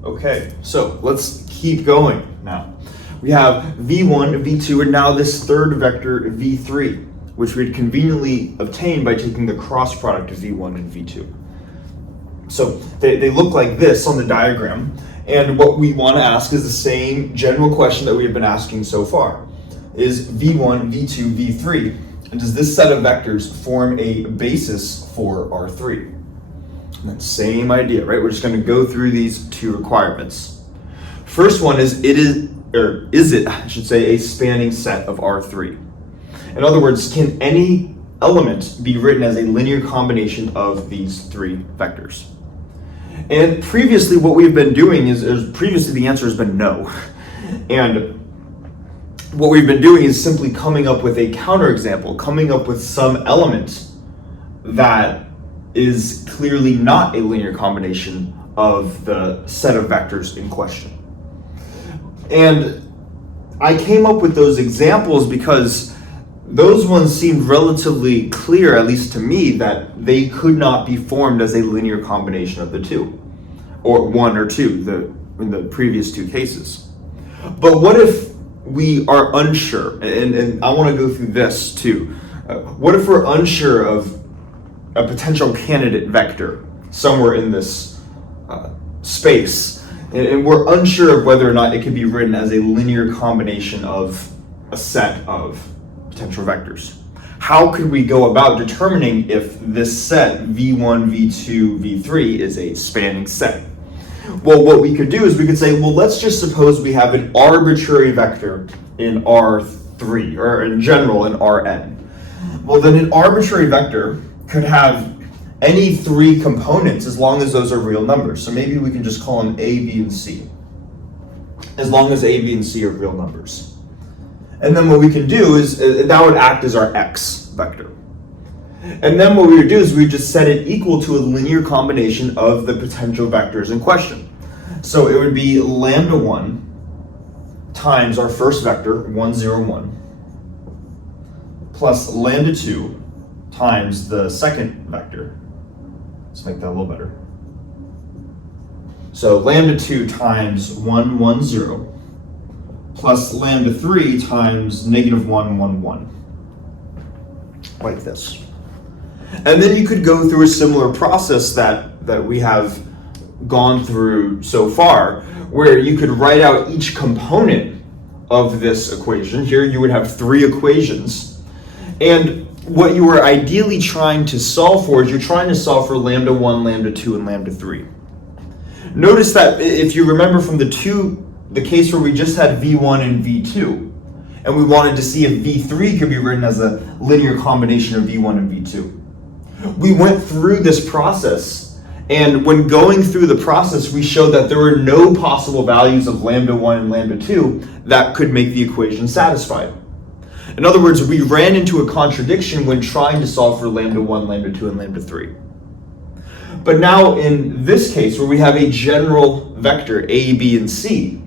Okay, so let's keep going now. We have V1, V2, and now this third vector, V3, which we'd conveniently obtain by taking the cross product of V1 and V2. So they look like this on the diagram, and what we want to ask is the same general question that we have been asking so far. Is V1, V2, V3, and does this set of vectors form a basis for R3? And that same idea, right? We're just going to go through these two requirements. First one is is it, I should say, a spanning set of R3? In other words, can any element be written as a linear combination of these three vectors? And previously what we've been doing previously the answer has been no. And what we've been doing is simply coming up with a counterexample, coming up with some element that is clearly not a linear combination of the set of vectors in question. And I came up with those examples because those ones seemed relatively clear, at least to me, that they could not be formed as a linear combination of the two, or one or two, in the previous two cases. But what if we are unsure, and I want to go through this too. What if we're unsure of a potential candidate vector somewhere in this space, and we're unsure of whether or not it can be written as a linear combination of a set of potential vectors? How could we go about determining if this set v1, v2, v3 is a spanning set? Well, what we could do is we could say, well, let's just suppose we have an arbitrary vector in R3, or in general in Rn. Well, then an arbitrary vector could have any three components as long as those are real numbers. So maybe we can just call them A, B, and C, as long as A, B, and C are real numbers. And then what we can do is, that would act as our X vector. And then what we would do is we just set it equal to a linear combination of the potential vectors in question. So it would be lambda 1 times our first vector, 1, 0, 1, plus lambda 2 times the second vector. Let's make that a little better. So lambda 2 times 1, 1, 0, plus lambda 3 times negative 1, 1, 1. Like this. And then you could go through a similar process that we have gone through so far, where you could write out each component of this equation. Here you would have three equations. And what you are ideally trying to solve for is you're trying to solve for lambda 1, lambda 2, and lambda 3. Notice that if you remember from the case where we just had v1 and v2, and we wanted to see if v3 could be written as a linear combination of v1 and v2. We went through this process, and when going through the process, we showed that there were no possible values of lambda 1 and lambda 2 that could make the equation satisfied. In other words, we ran into a contradiction when trying to solve for lambda 1, lambda 2, and lambda 3. But now in this case, where we have a general vector, A, B, and C,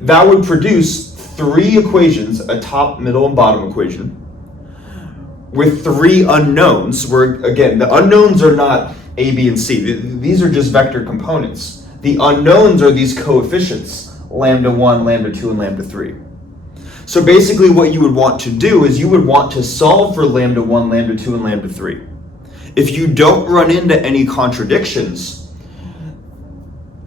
that would produce three equations, a top, middle, and bottom equation, with three unknowns, where, again, the unknowns are not A, B, and C. These are just vector components. The unknowns are these coefficients, lambda 1, lambda 2, and lambda 3. So basically what you would want to do is you would want to solve for lambda 1, lambda 2, and lambda 3. If you don't run into any contradictions,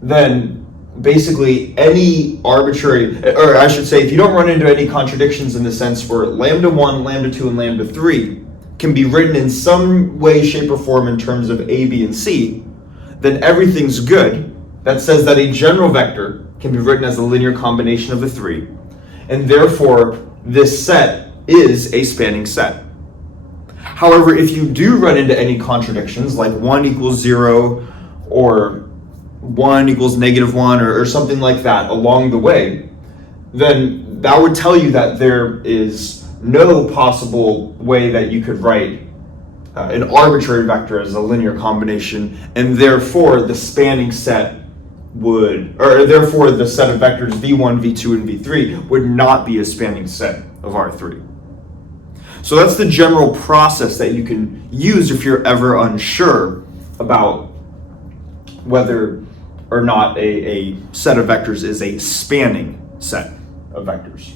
then basically any arbitrary, or I should say, if you don't run into any contradictions in the sense where lambda 1, lambda 2, and lambda 3 can be written in some way, shape, or form in terms of A, B, and C, then everything's good. That says that a general vector can be written as a linear combination of the three, and therefore this set is a spanning set. However, if you do run into any contradictions, like 1 equals 0, or 1 equals negative 1, or something like that along the way, then that would tell you that there is no possible way that you could write an arbitrary vector as a linear combination, and therefore the spanning set would, or therefore the set of vectors v1, v2, and v3 would not be a spanning set of R3. So that's the general process that you can use if you're ever unsure about whether or not a set of vectors is a spanning set of vectors.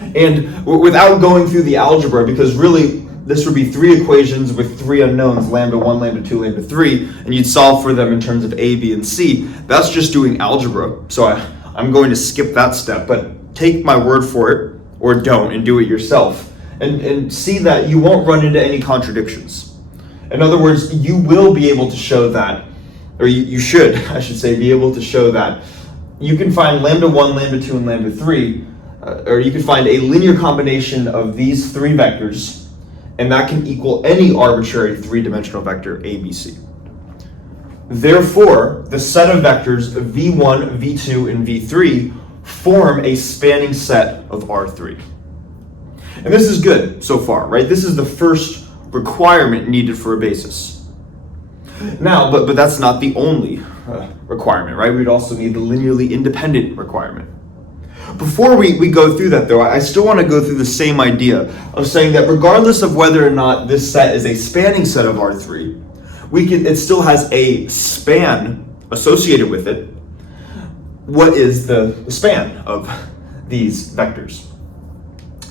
And without going through the algebra, because really this would be three equations with three unknowns, lambda 1, lambda 2, lambda 3, and you'd solve for them in terms of A, B, and C. That's just doing algebra, so I'm going to skip that step, but take my word for it, or don't, and do it yourself, and see that you won't run into any contradictions. In other words, you will be able to show that, or you should, I should say, be able to show that you can find lambda 1, lambda 2, and lambda 3, or you can find a linear combination of these three vectors, and that can equal any arbitrary three-dimensional vector ABC. Therefore, the set of vectors v1, v2, and v3 form a spanning set of R3. And this is good so far, right? This is the first requirement needed for a basis. Now, but that's not the only requirement, right? We'd also need the linearly independent requirement. Before we go through that, though, I still want to go through the same idea of saying that regardless of whether or not this set is a spanning set of R3, it still has a span associated with it. What is the span of these vectors?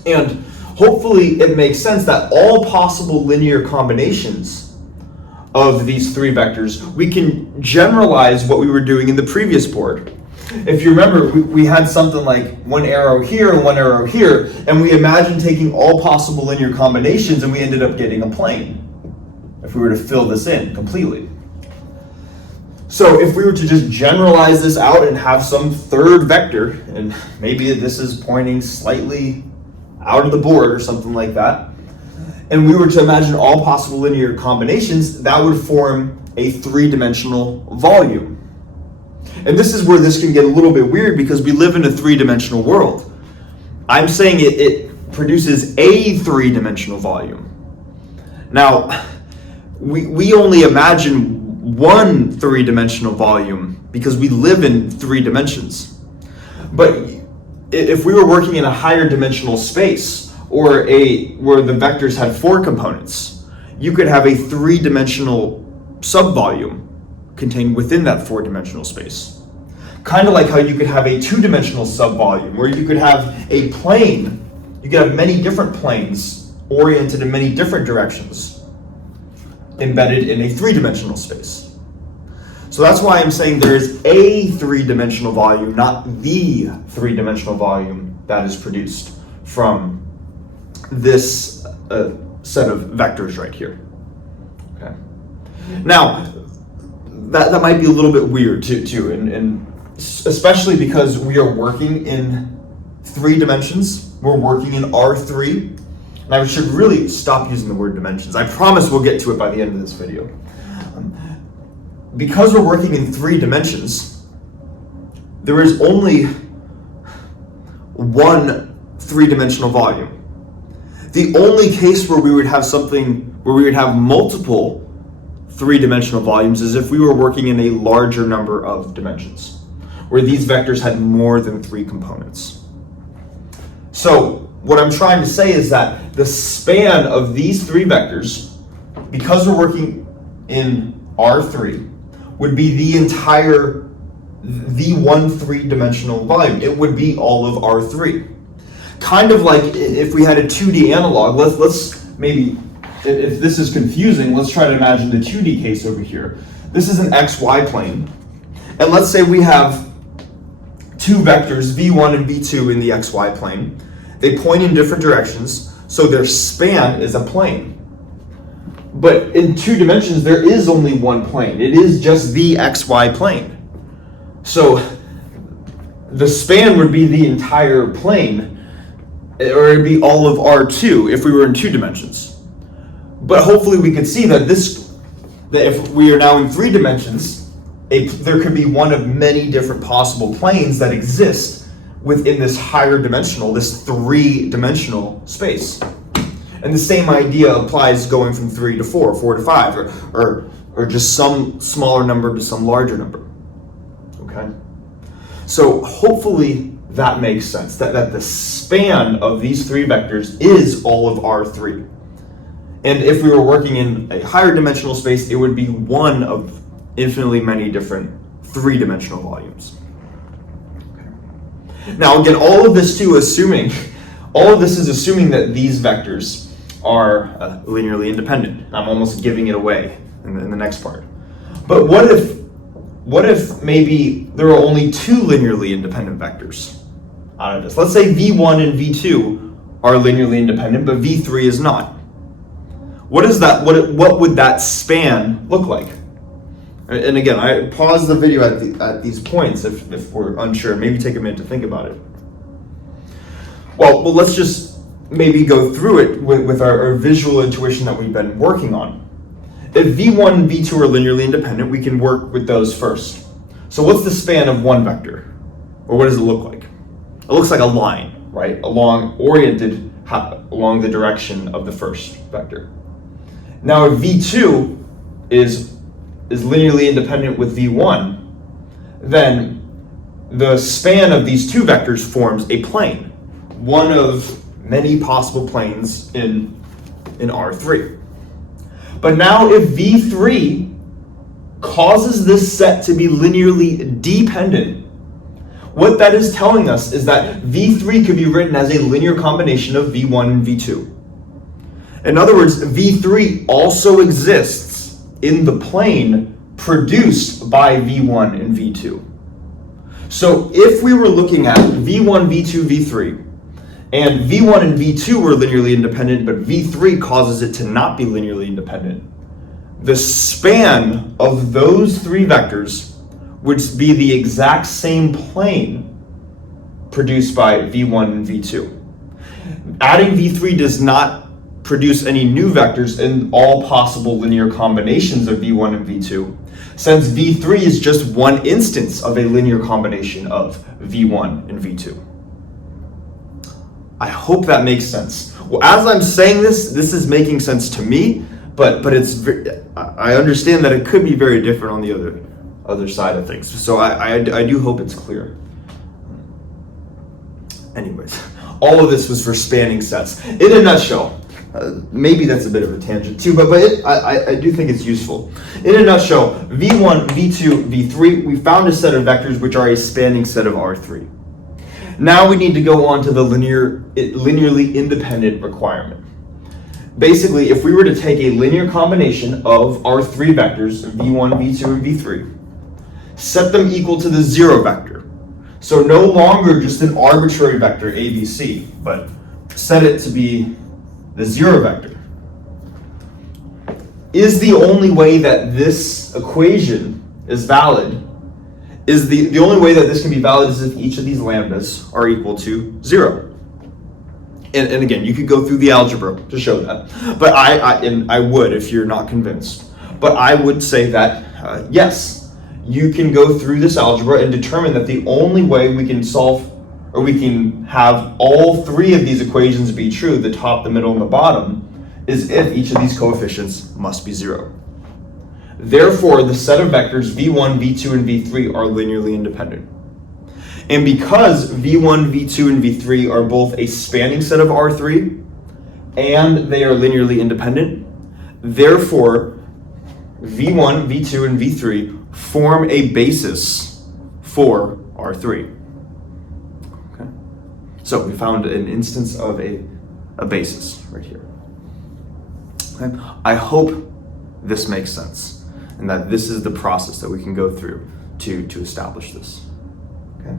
And hopefully it makes sense that all possible linear combinations of these three vectors, we can generalize what we were doing in the previous board. If you remember, we had something like one arrow here and one arrow here, and we imagined taking all possible linear combinations, and we ended up getting a plane if we were to fill this in completely. So if we were to just generalize this out and have some third vector, and maybe this is pointing slightly out of the board or something like that, and we were to imagine all possible linear combinations, that would form a three-dimensional volume. And this is where this can get a little bit weird because we live in a three-dimensional world. I'm saying it produces a three-dimensional volume. Now, we only imagine one three-dimensional volume because we live in three dimensions. But if we were working in a higher dimensional space or where the vectors had four components, you could have a three-dimensional subvolume contained within that four-dimensional space. Kind of like how you could have a two-dimensional subvolume where you could have a plane. You could have many different planes oriented in many different directions embedded in a three-dimensional space. So that's why I'm saying there is a three-dimensional volume, not the three-dimensional volume that is produced from this set of vectors right here. Okay. Now, that might be a little bit weird too, and especially because we are working in three dimensions. We're working in R3. And I should really stop using the word dimensions. I promise we'll get to it by the end of this video. Because we're working in three dimensions, there is only one three-dimensional volume. The only case where we would have multiple three-dimensional volumes is if we were working in a larger number of dimensions, where these vectors had more than three components. So what I'm trying to say is that the span of these three vectors, because we're working in R3, would be the one three-dimensional volume. It would be all of R3. Kind of like if we had a 2D analog, let's maybe, if this is confusing, let's try to imagine the 2D case over here. This is an XY plane, and let's say we have two vectors, V1 and V2 in the XY plane. They point in different directions, so their span is a plane. But in two dimensions, there is only one plane. It is just the XY plane. So the span would be the entire plane, or it'd be all of R2 if we were in two dimensions. But hopefully we could see that if we are now in three dimensions, there could be one of many different possible planes that exist within this higher dimensional, this three-dimensional space. And the same idea applies going from 3 to 4, 4 to 5, or just some smaller number to some larger number. Okay? So hopefully that makes sense, that the span of these three vectors is all of R3. And if we were working in a higher dimensional space, it would be one of infinitely many different three-dimensional volumes. Okay. Now again, all of this is assuming that these vectors are linearly independent. I'm almost giving it away in the next part. But what if maybe there are only two linearly independent vectors out of this? Let's say V1 and V2 are linearly independent, but V3 is not. What would that span look like? And again, I pause the video at these points if we're unsure. Maybe take a minute to think about it. Well, let's just maybe go through it with our visual intuition that we've been working on. If V1 and V2 are linearly independent, we can work with those first. So what's the span of one vector? Or what does it look like? It looks like a line, right? Oriented along the direction of the first vector. Now if V2 is linearly independent with V1, then the span of these two vectors forms a plane, one of many possible planes in R3. But now if V3 causes this set to be linearly dependent, what that is telling us is that V3 could be written as a linear combination of V1 and V2. In other words, V3 also exists in the plane produced by V1 and V2. So if we were looking at V1, V2, V3, and V1 and V2 were linearly independent, but V3 causes it to not be linearly independent, the span of those three vectors would be the exact same plane produced by V1 and V2. Adding V3 does not produce any new vectors in all possible linear combinations of V1 and V2, since V3 is just one instance of a linear combination of V1 and V2. I hope that makes sense. Well, as I'm saying this is making sense to me, but I understand that it could be very different on the other side of things. So I do hope it's clear. Anyways, all of this was for spanning sets. In a nutshell, maybe that's a bit of a tangent too, but I do think it's useful. In a nutshell, V1, V2, V3, we found a set of vectors which are a spanning set of R3. Now we need to go on to the linearly independent requirement. Basically, if we were to take a linear combination of our three vectors, V1, V2, and V3, set them equal to the zero vector. So no longer just an arbitrary vector, A, B, C, but set it to be the zero vector. Is the only way that this equation is valid, is the only way that this can be valid is if each of these lambdas are equal to 0. And again, you could go through the algebra to show that. But I would if you're not convinced. But I would say that, yes, you can go through this algebra and determine that the only way we can solve, or we can have all three of these equations be true, the top, the middle, and the bottom, is if each of these coefficients must be 0. Therefore, the set of vectors V1, V2, and V3 are linearly independent. And because V1, V2, and V3 are both a spanning set of R3, and they are linearly independent, therefore, V1, V2, and V3 form a basis for R3. Okay? So we found an instance of a basis right here. Okay? I hope this makes sense, and that this is the process that we can go through to establish this. Okay?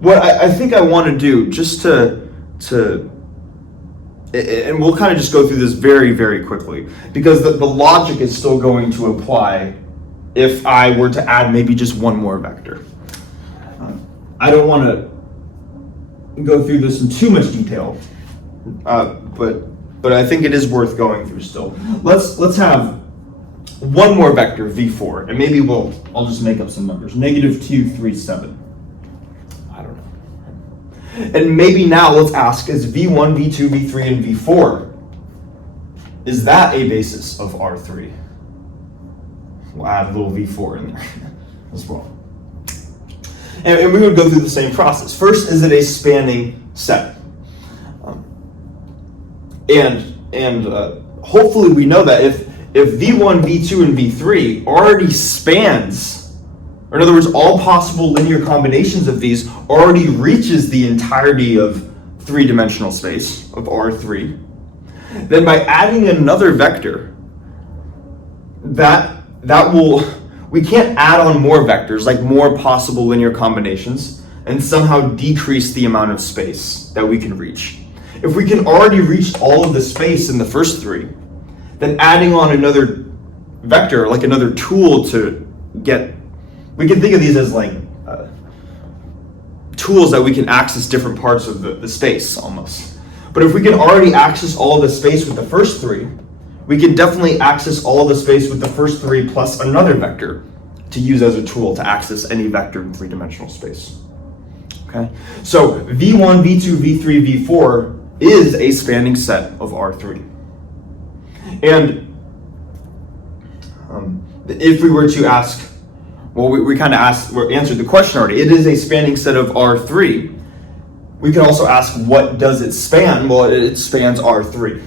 What I think I want to do, just to and we'll kind of just go through this very, very quickly, because the logic is still going to apply if I were to add maybe just one more vector. I don't want to go through this in too much detail, but I think it is worth going through still. Let's have one more vector, V4, and maybe I'll just make up some numbers. -2, 3, 7. I don't know. And maybe now let's ask, is V1, V2, V3, and V4, is that a basis of R3? We'll add a little V4 in there as well. And we would go through the same process. First, is it a spanning set? And hopefully we know that if V1, V2, and V3 already spans, or in other words, all possible linear combinations of these already reaches the entirety of three-dimensional space of R3, then by adding another vector, we can't add on more vectors, like more possible linear combinations, and somehow decrease the amount of space that we can reach. If we can already reach all of the space in the first three, then adding on another vector, like another tool to get, we can think of these as like tools that we can access different parts of the space almost. But if we can already access all of the space with the first three, we can definitely access all of the space with the first three plus another vector to use as a tool to access any vector in three-dimensional space. Okay, so V1, V2, V3, V4 is a spanning set of R3. And if we were to ask, Well, we kind of answered the question already. It is a spanning set of R3. We can also ask, what does it span? Well, it spans R3.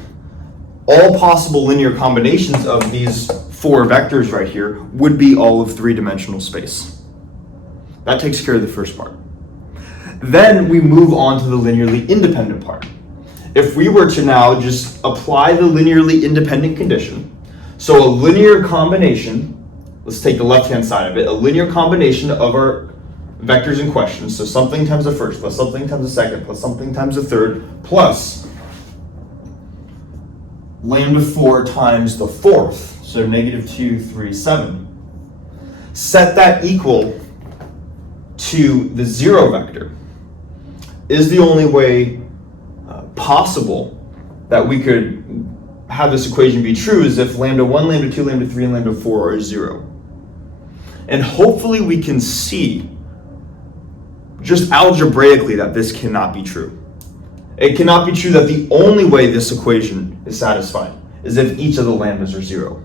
All possible linear combinations of these 4 vectors right here would be all of 3-dimensional space. That takes care of the first part. Then we move on to the linearly independent part. If we were to now just apply the linearly independent condition, so a linear combination, let's take the left-hand side of it, a linear combination of our vectors in question, so something times the first, plus something times the second, plus something times the third, plus lambda 4 times the fourth, so -2, 3, 7. Set that equal to the 0 vector is the only way possible that we could have this equation be true is if lambda 1, lambda 2, lambda 3, and lambda 4 are 0. And hopefully we can see just algebraically that this cannot be true. It cannot be true that the only way this equation is satisfied is if each of the lambdas are 0.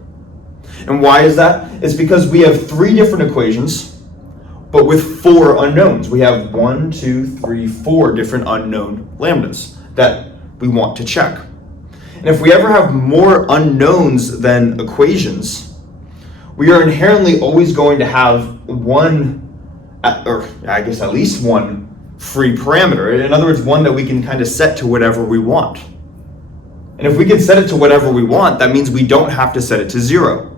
And why is that? It's because we have 3 different equations, but with 4 unknowns. We have 1, 2, 3, 4 different unknown lambdas that we want to check. And if we ever have more unknowns than equations, we are inherently always going to have one, or I guess at least one free parameter. In other words, one that we can kind of set to whatever we want. And if we can set it to whatever we want, that means we don't have to set it to 0.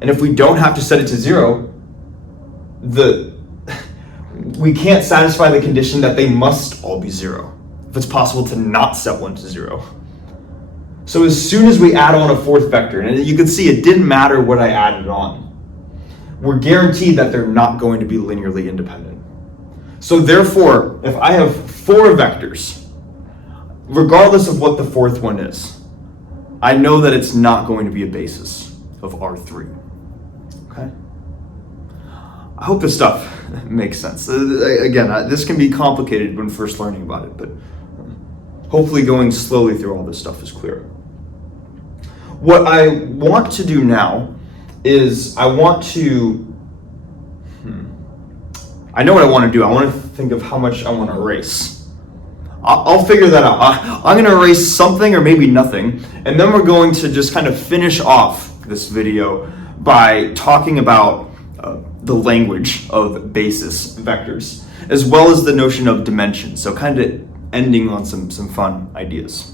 And if we don't have to set it to 0, we can't satisfy the condition that they must all be 0. If it's possible to not set one to 0. So as soon as we add on a 4th vector, and you can see it didn't matter what I added on, we're guaranteed that they're not going to be linearly independent. So therefore, if I have 4 vectors, regardless of what the 4th one is, I know that it's not going to be a basis of R3. Okay? I hope this stuff makes sense. Again, this can be complicated when first learning about it, but hopefully going slowly through all this stuff is clear. What I want to do now is I want to, I know what I want to do. I want to think of how much I want to erase. I'll figure that out. I'm going to erase something or maybe nothing, and then we're going to just kind of finish off this video by talking about the language of basis vectors, as well as the notion of dimension. So kind of ending on some fun ideas.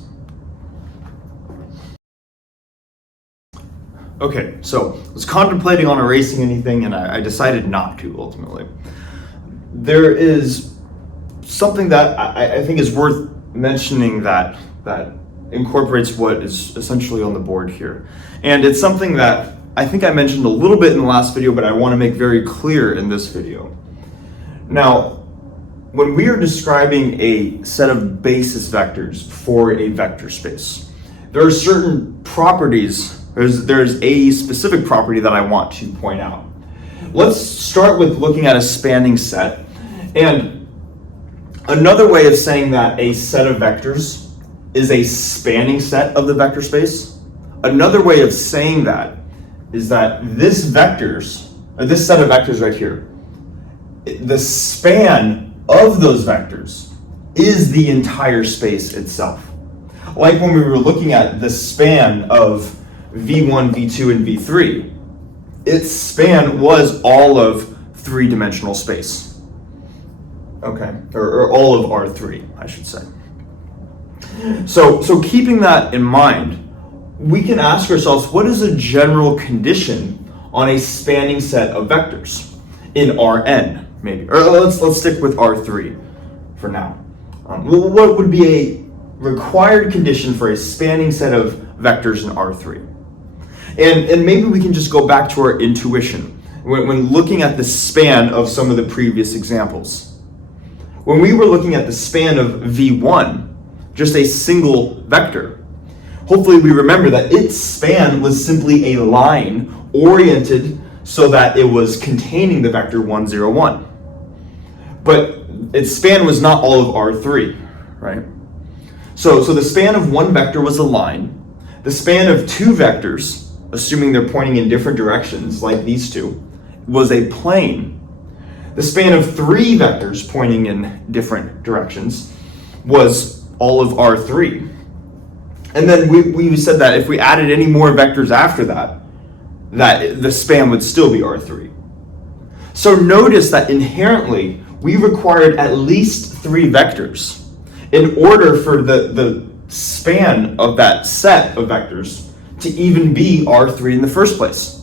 Okay, so I was contemplating on erasing anything, and I decided not to ultimately. There is something that I think is worth mentioning that incorporates what is essentially on the board here. And it's something that I think I mentioned a little bit in the last video, but I want to make very clear in this video. Now, when we are describing a set of basis vectors for a vector space, there are certain properties. There's a specific property that I want to point out. Let's start with looking at a spanning set. And another way of saying that a set of vectors is a spanning set of the vector space, another way of saying that is that this set of vectors right here, the span of those vectors is the entire space itself. Like when we were looking at the span of V1, V2, and V3, its span was all of 3-dimensional space. Okay, or all of R3, I should say. So keeping that in mind, we can ask ourselves, what is a general condition on a spanning set of vectors in Rn, maybe? Or let's stick with R3 for now. What would be a required condition for a spanning set of vectors in R3? And maybe we can just go back to our intuition when looking at the span of some of the previous examples. When we were looking at the span of V1, just a single vector, hopefully we remember that its span was simply a line oriented so that it was containing the vector 1, 0, 1. But its span was not all of R3, right? So the span of one vector was a line. The span of two vectors, assuming they're pointing in different directions, like these two, was a plane, the span of 3 vectors pointing in different directions was all of R3. And then we said that if we added any more vectors after that, that the span would still be R3. So notice that inherently we required at least 3 vectors in order for the span of that set of vectors to even be R3 in the first place.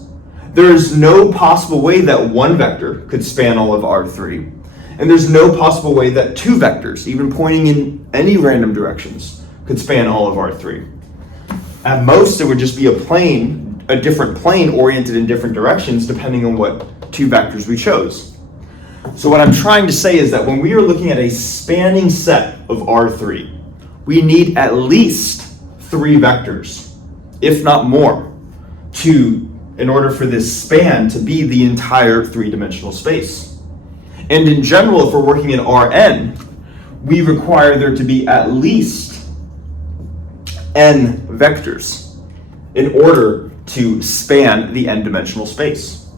There is no possible way that 1 vector could span all of R3, and there's no possible way that 2 vectors, even pointing in any random directions, could span all of R3. At most, it would just be a plane, a different plane oriented in different directions depending on what 2 vectors we chose. So what I'm trying to say is that when we are looking at a spanning set of R3, we need at least 3 vectors, if not more, in order for this span to be the entire 3-dimensional space. And in general, if we're working in Rn, we require there to be at least n vectors in order to span the n-dimensional space.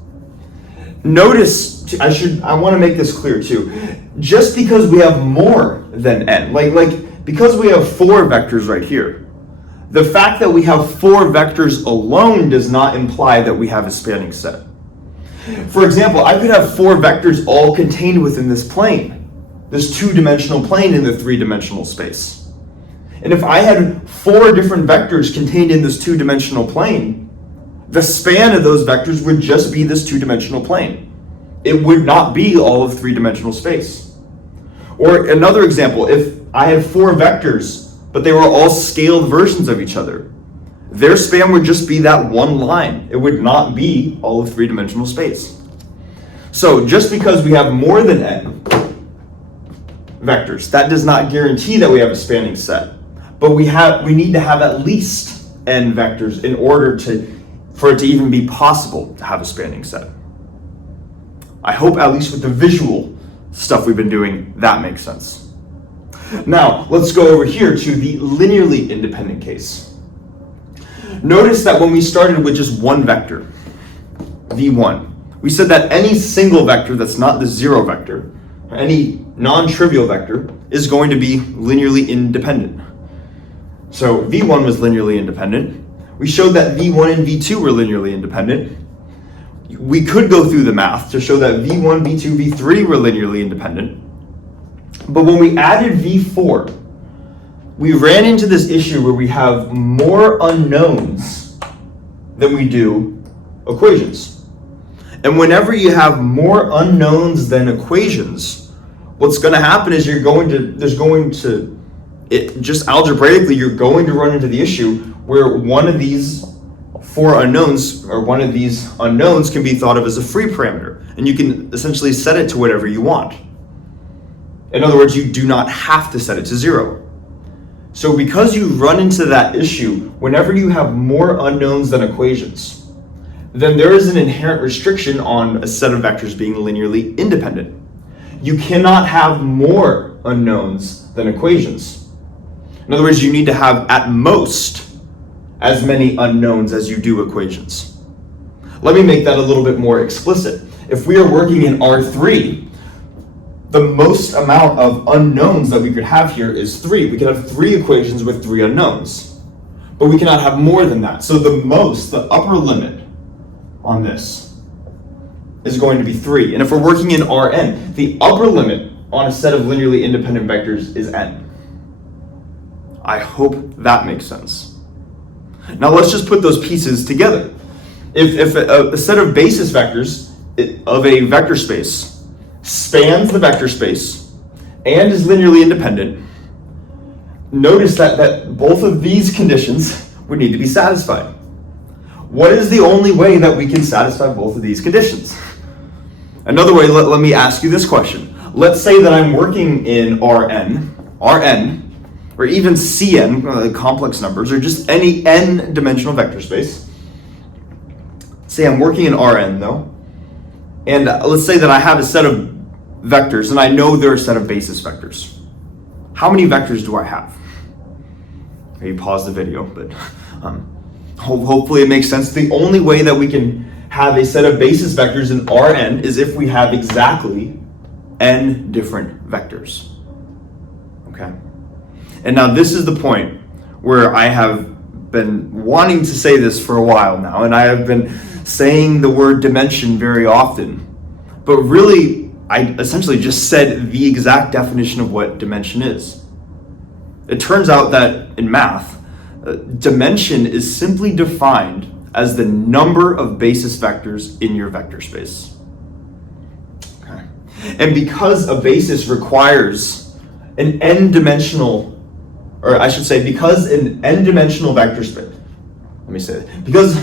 Notice, I want to make this clear too. Just because we have more than n, because we have 4 vectors right here, the fact that we have 4 vectors alone does not imply that we have a spanning set. For example, I could have 4 vectors all contained within this plane, this 2-dimensional plane in the 3-dimensional space. And if I had 4 different vectors contained in this 2-dimensional plane, the span of those vectors would just be this 2-dimensional plane. It would not be all of 3-dimensional space. Or another example, if I had 4 vectors, but they were all scaled versions of each other, their span would just be that one line. It would not be all of 3-dimensional space. So just because we have more than n vectors, that does not guarantee that we have a spanning set. But we need to have at least n vectors in order for it to even be possible to have a spanning set. I hope at least with the visual stuff we've been doing, that makes sense. Now, let's go over here to the linearly independent case. Notice that when we started with just one vector, v1, we said that any single vector that's not the 0 vector, any non-trivial vector, is going to be linearly independent. So v1 was linearly independent. We showed that v1 and v2 were linearly independent. We could go through the math to show that v1, v2, v3 were linearly independent. But when we added v4, we ran into this issue where we have more unknowns than we do equations. And whenever you have more unknowns than equations, what's going to happen is just algebraically, you're going to run into the issue where one of these 4 unknowns, or one of these unknowns, can be thought of as a free parameter, and you can essentially set it to whatever you want. In other words, you do not have to set it to 0. So because you run into that issue, whenever you have more unknowns than equations, then there is an inherent restriction on a set of vectors being linearly independent. You cannot have more unknowns than equations. In other words, you need to have at most as many unknowns as you do equations. Let me make that a little bit more explicit. If we are working in R3, the most amount of unknowns that we could have here is 3. We could have 3 equations with 3 unknowns, but we cannot have more than that. So the upper limit on this is going to be 3. And if we're working in Rn, the upper limit on a set of linearly independent vectors is n. I hope that makes sense. Now let's just put those pieces together. If a set of basis vectors of a vector space spans the vector space and is linearly independent, notice that both of these conditions would need to be satisfied. What is the only way that we can satisfy both of these conditions? Another way, let me ask you this question. Let's say that I'm working in Rn, or even Cn, complex numbers, or just any n-dimensional vector space. Say I'm working in Rn though, and let's say that I have a set of vectors and I know they're a set of basis vectors. How many vectors do I have? Maybe pause the video, but hopefully it makes sense. The only way that we can have a set of basis vectors in Rn is if we have exactly n different vectors. Okay? And now this is the point where I have been wanting to say this for a while now, and I have been saying the word dimension very often. But really, I essentially just said the exact definition of what dimension is. It turns out that in math, dimension is simply defined as the number of basis vectors in your vector space. Okay. And because a basis requires an n-dimensional, or I should say, because an n-dimensional vector space, let me say it, because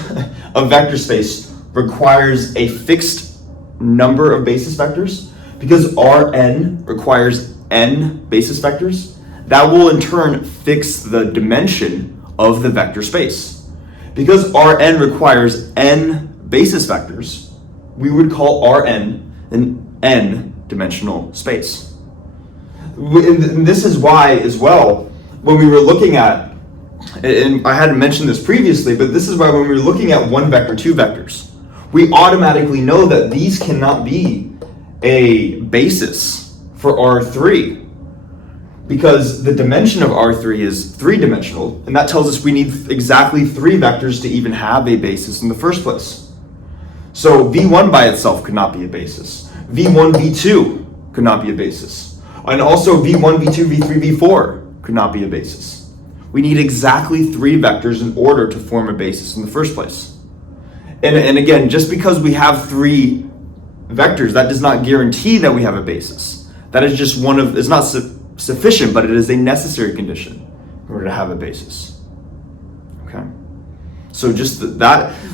a vector space requires a fixed number of basis vectors, because Rn requires n basis vectors, that will in turn fix the dimension of the vector space. Because Rn requires n basis vectors, we would call Rn an n-dimensional space. And this is why, as well, when we were looking at, and I hadn't mentioned this previously, but this is why when we were looking at one vector, two vectors, we automatically know that these cannot be a basis for R3, because the dimension of R3 is three-dimensional, and that tells us we need exactly three vectors to even have a basis in the first place. So V1 by itself could not be a basis. V1, V2 could not be a basis. And also V1, V2, V3, V4 could not be a basis. We need exactly three vectors in order to form a basis in the first place. And again, just because we have three vectors, that does not guarantee that we have a basis. That is just one of, it's not sufficient, but it is a necessary condition in order to have a basis. Okay? So just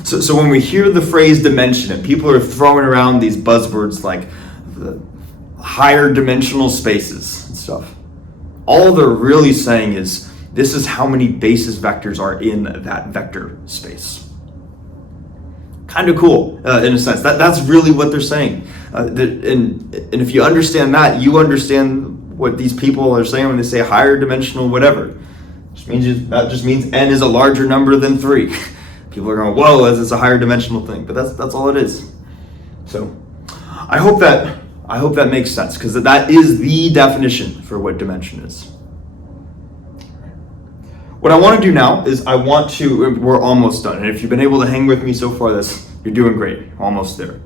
so when we hear the phrase dimension and people are throwing around these buzzwords like the higher dimensional spaces and stuff, all they're really saying is this is how many basis vectors are in that vector space. Kind of cool in a sense. That's really what they're saying. And if you understand that, you understand what these people are saying when they say higher dimensional whatever. That just means n is a larger number than 3. People are going, whoa, it's a higher dimensional thing, but that's all it is. So I hope that makes sense, because that is the definition for what dimension is. What I want to do now is we're almost done, and if you've been able to hang with me so far, you're doing great, almost there.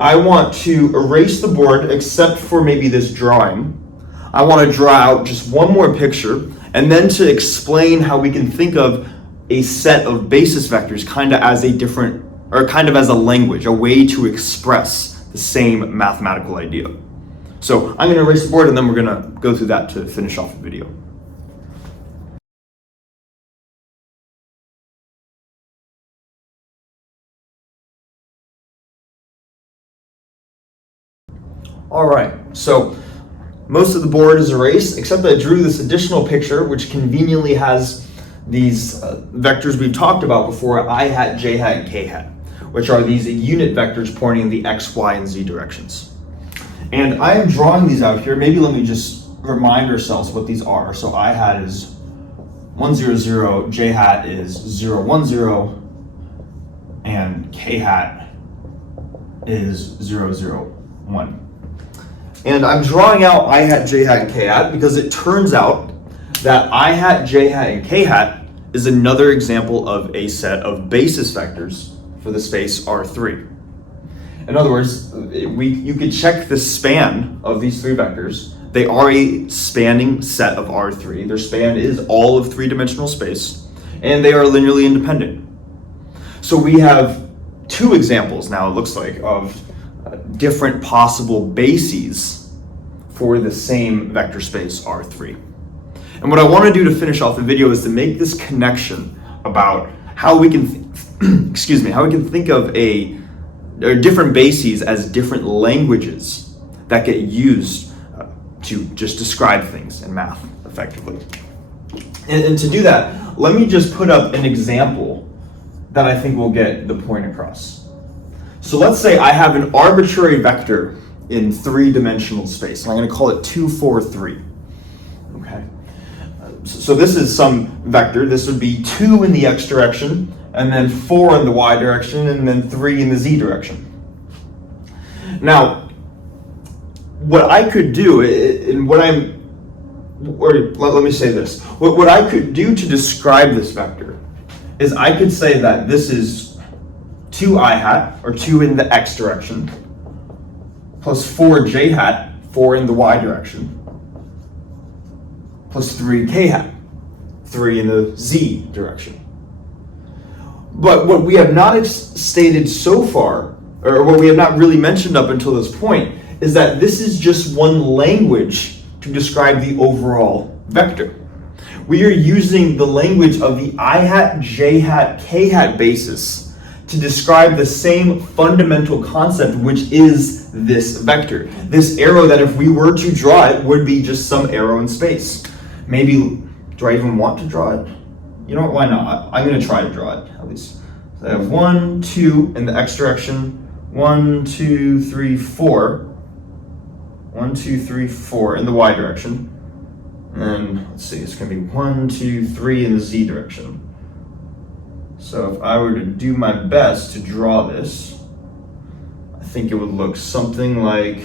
I want to erase the board except for maybe this drawing. I want to draw out just one more picture, and then to explain how we can think of a set of basis vectors kind of as a language, a way to express the same mathematical idea. So I'm going to erase the board, and then we're going to go through that to finish off the video. All right, so most of the board is erased, except I drew this additional picture, which conveniently has these vectors we've talked about before, I hat, j hat, and k hat, which are these unit vectors pointing in the x, y, and z directions. And I am drawing these out here. Maybe let me just remind ourselves what these are. So I hat is 1, 0, 0, j hat is 0, 1, 0, and k hat is 0, 0, 1. And I'm drawing out I hat, j hat, and k hat because it turns out that I hat, j hat, and k hat is another example of a set of basis vectors for the space R3. In other words, you could check the span of these three vectors. They are a spanning set of R3. Their span is all of three-dimensional space, and they are linearly independent. So we have two examples now, it looks like, of different possible bases for the same vector space R3. And what I want to do to finish off the video is to make this connection about how we can how we can think of different bases as different languages that get used to just describe things in math effectively. And to do that, let me just put up an example that I think will get the point across. So let's say I have an arbitrary vector in three-dimensional space, and I'm going to call it 2, 4, 3. Okay. So this is some vector. This would be 2 in the x direction and then 4 in the y direction, and then 3 in the z direction. Now, what I could do, and let me say this. What I could do to describe this vector is I could say that this is 2 I hat, or 2 in the x direction, plus 4 j hat, 4 in the y direction, plus 3 k hat, 3 in the z direction. But what we have not stated so far, or what we have not really mentioned up until this point, is that this is just one language to describe the overall vector. We are using the language of the I hat, j hat, k hat basis to describe the same fundamental concept, which is this vector. This arrow that if we were to draw it would be just some arrow in space. Maybe, do I even want to draw it? You know what, why not? I'm going to try to draw it, at least. So I have 1, 2 in the x direction, 1, 2, 3, 4. 1, 2, 3, 4 in the y direction. And let's see, it's going to be 1, 2, 3 in the z direction. So if I were to do my best to draw this, I think it would look something like,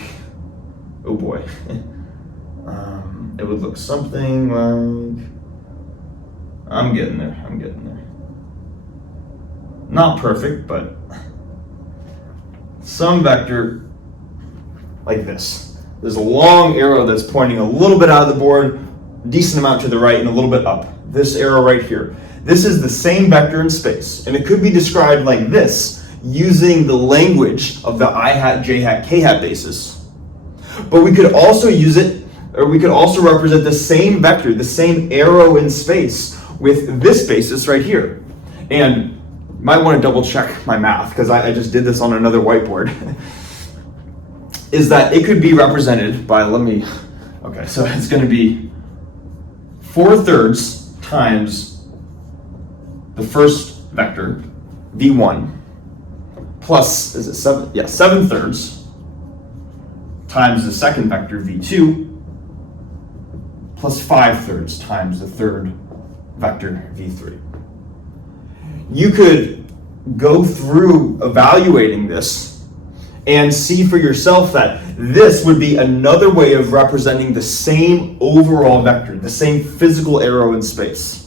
oh boy. It would look something like, I'm getting there. Not perfect, but some vector like this. There's a long arrow that's pointing a little bit out of the board, decent amount to the right, and a little bit up. This arrow right here. This is the same vector in space, and it could be described like this using the language of the I hat, j hat, k hat basis. But we could also use it, or we could also represent the same vector, the same arrow in space with this basis right here. And you might want to double check my math, because I just did this on another whiteboard. Is that it could be represented by, okay, so it's going to be 4/3 times the first vector, v1, plus, is it 7? Yeah, 7/3 times the second vector, v2, plus 5/3 times the third vector, v3. You could go through evaluating this and see for yourself that this would be another way of representing the same overall vector, the same physical arrow in space.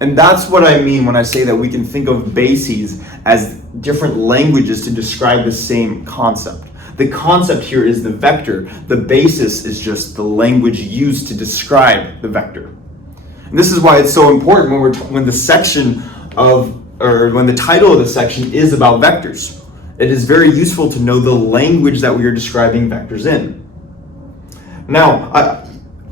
And that's what I mean when I say that we can think of bases as different languages to describe the same concept. The concept here is the vector. The basis is just the language used to describe the vector. And this is why it's so important when the title of the section is about vectors. It is very useful to know the language that we are describing vectors in. Now,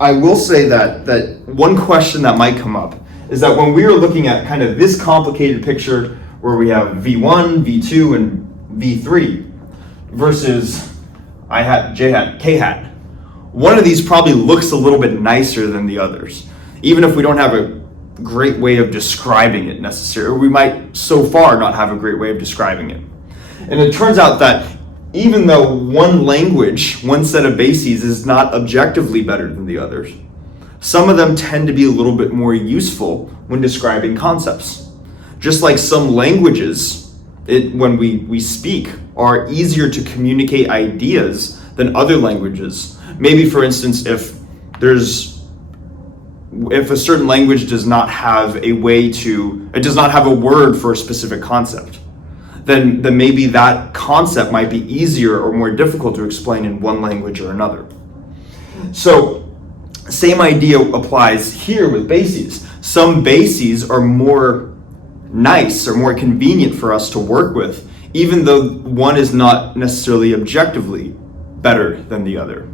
I will say that one question that might come up is that when we are looking at kind of this complicated picture where we have v1, v2, and v3 versus I hat, j hat, k hat, one of these probably looks a little bit nicer than the others, even if we don't have a great way of describing it necessarily. We might so far not have a great way of describing it. And it turns out that even though one language, one set of bases is not objectively better than the others, some of them tend to be a little bit more useful when describing concepts. Just like some languages, when we speak, are easier to communicate ideas than other languages. Maybe, for instance, if a certain language does not have a word for a specific concept, then maybe that concept might be easier or more difficult to explain in one language or another. So, same idea applies here with bases. Some bases are more nice or more convenient for us to work with, even though one is not necessarily objectively better than the other.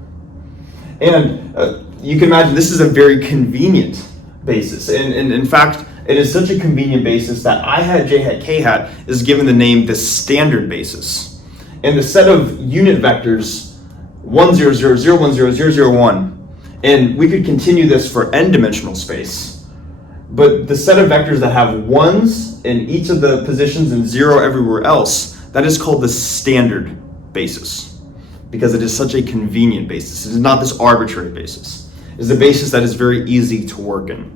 And you can imagine this is a very convenient basis. And in fact, it is such a convenient basis that I hat, j hat, k hat is given the name the standard basis. And the set of unit vectors 1, 0, 0, 0, 1, 0, 0, 0, 1. And we could continue this for n-dimensional space. But the set of vectors that have 1s in each of the positions and 0 everywhere else, that is called the standard basis, because it is such a convenient basis. It is not this arbitrary basis. It is a basis that is very easy to work in.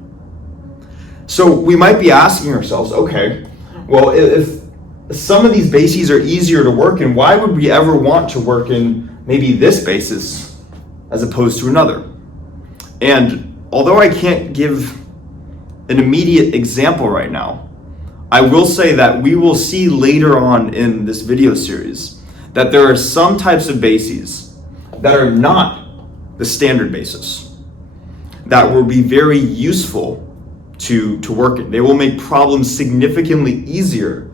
So we might be asking ourselves, okay, Well, if some of these bases are easier to work in, why would we ever want to work in maybe this basis as opposed to another? And although I can't give an immediate example right now, I will say that we will see later on in this video series that there are some types of bases that are not the standard basis that will be very useful to work in. They will make problems significantly easier.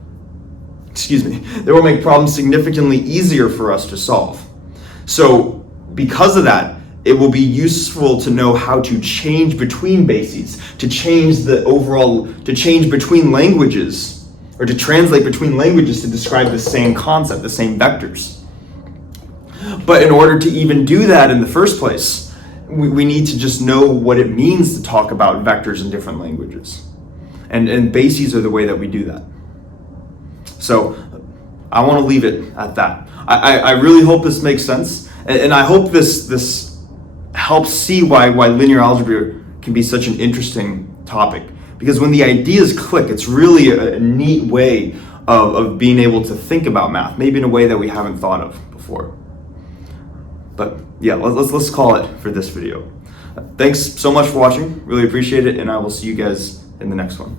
They will make problems significantly easier for us to solve. So because of that, it will be useful to know how to change between bases, to change between languages, or to translate between languages to describe the same concept, the same vectors. But in order to even do that in the first place, we need to just know what it means to talk about vectors in different languages. And bases are the way that we do that. So I want to leave it at that. I really hope this makes sense. And I hope this helps see why linear algebra can be such an interesting topic. Because when the ideas click, it's really a neat way of being able to think about math, maybe in a way that we haven't thought of before. But yeah, let's call it for this video. Thanks so much for watching. Really appreciate it, and I will see you guys in the next one.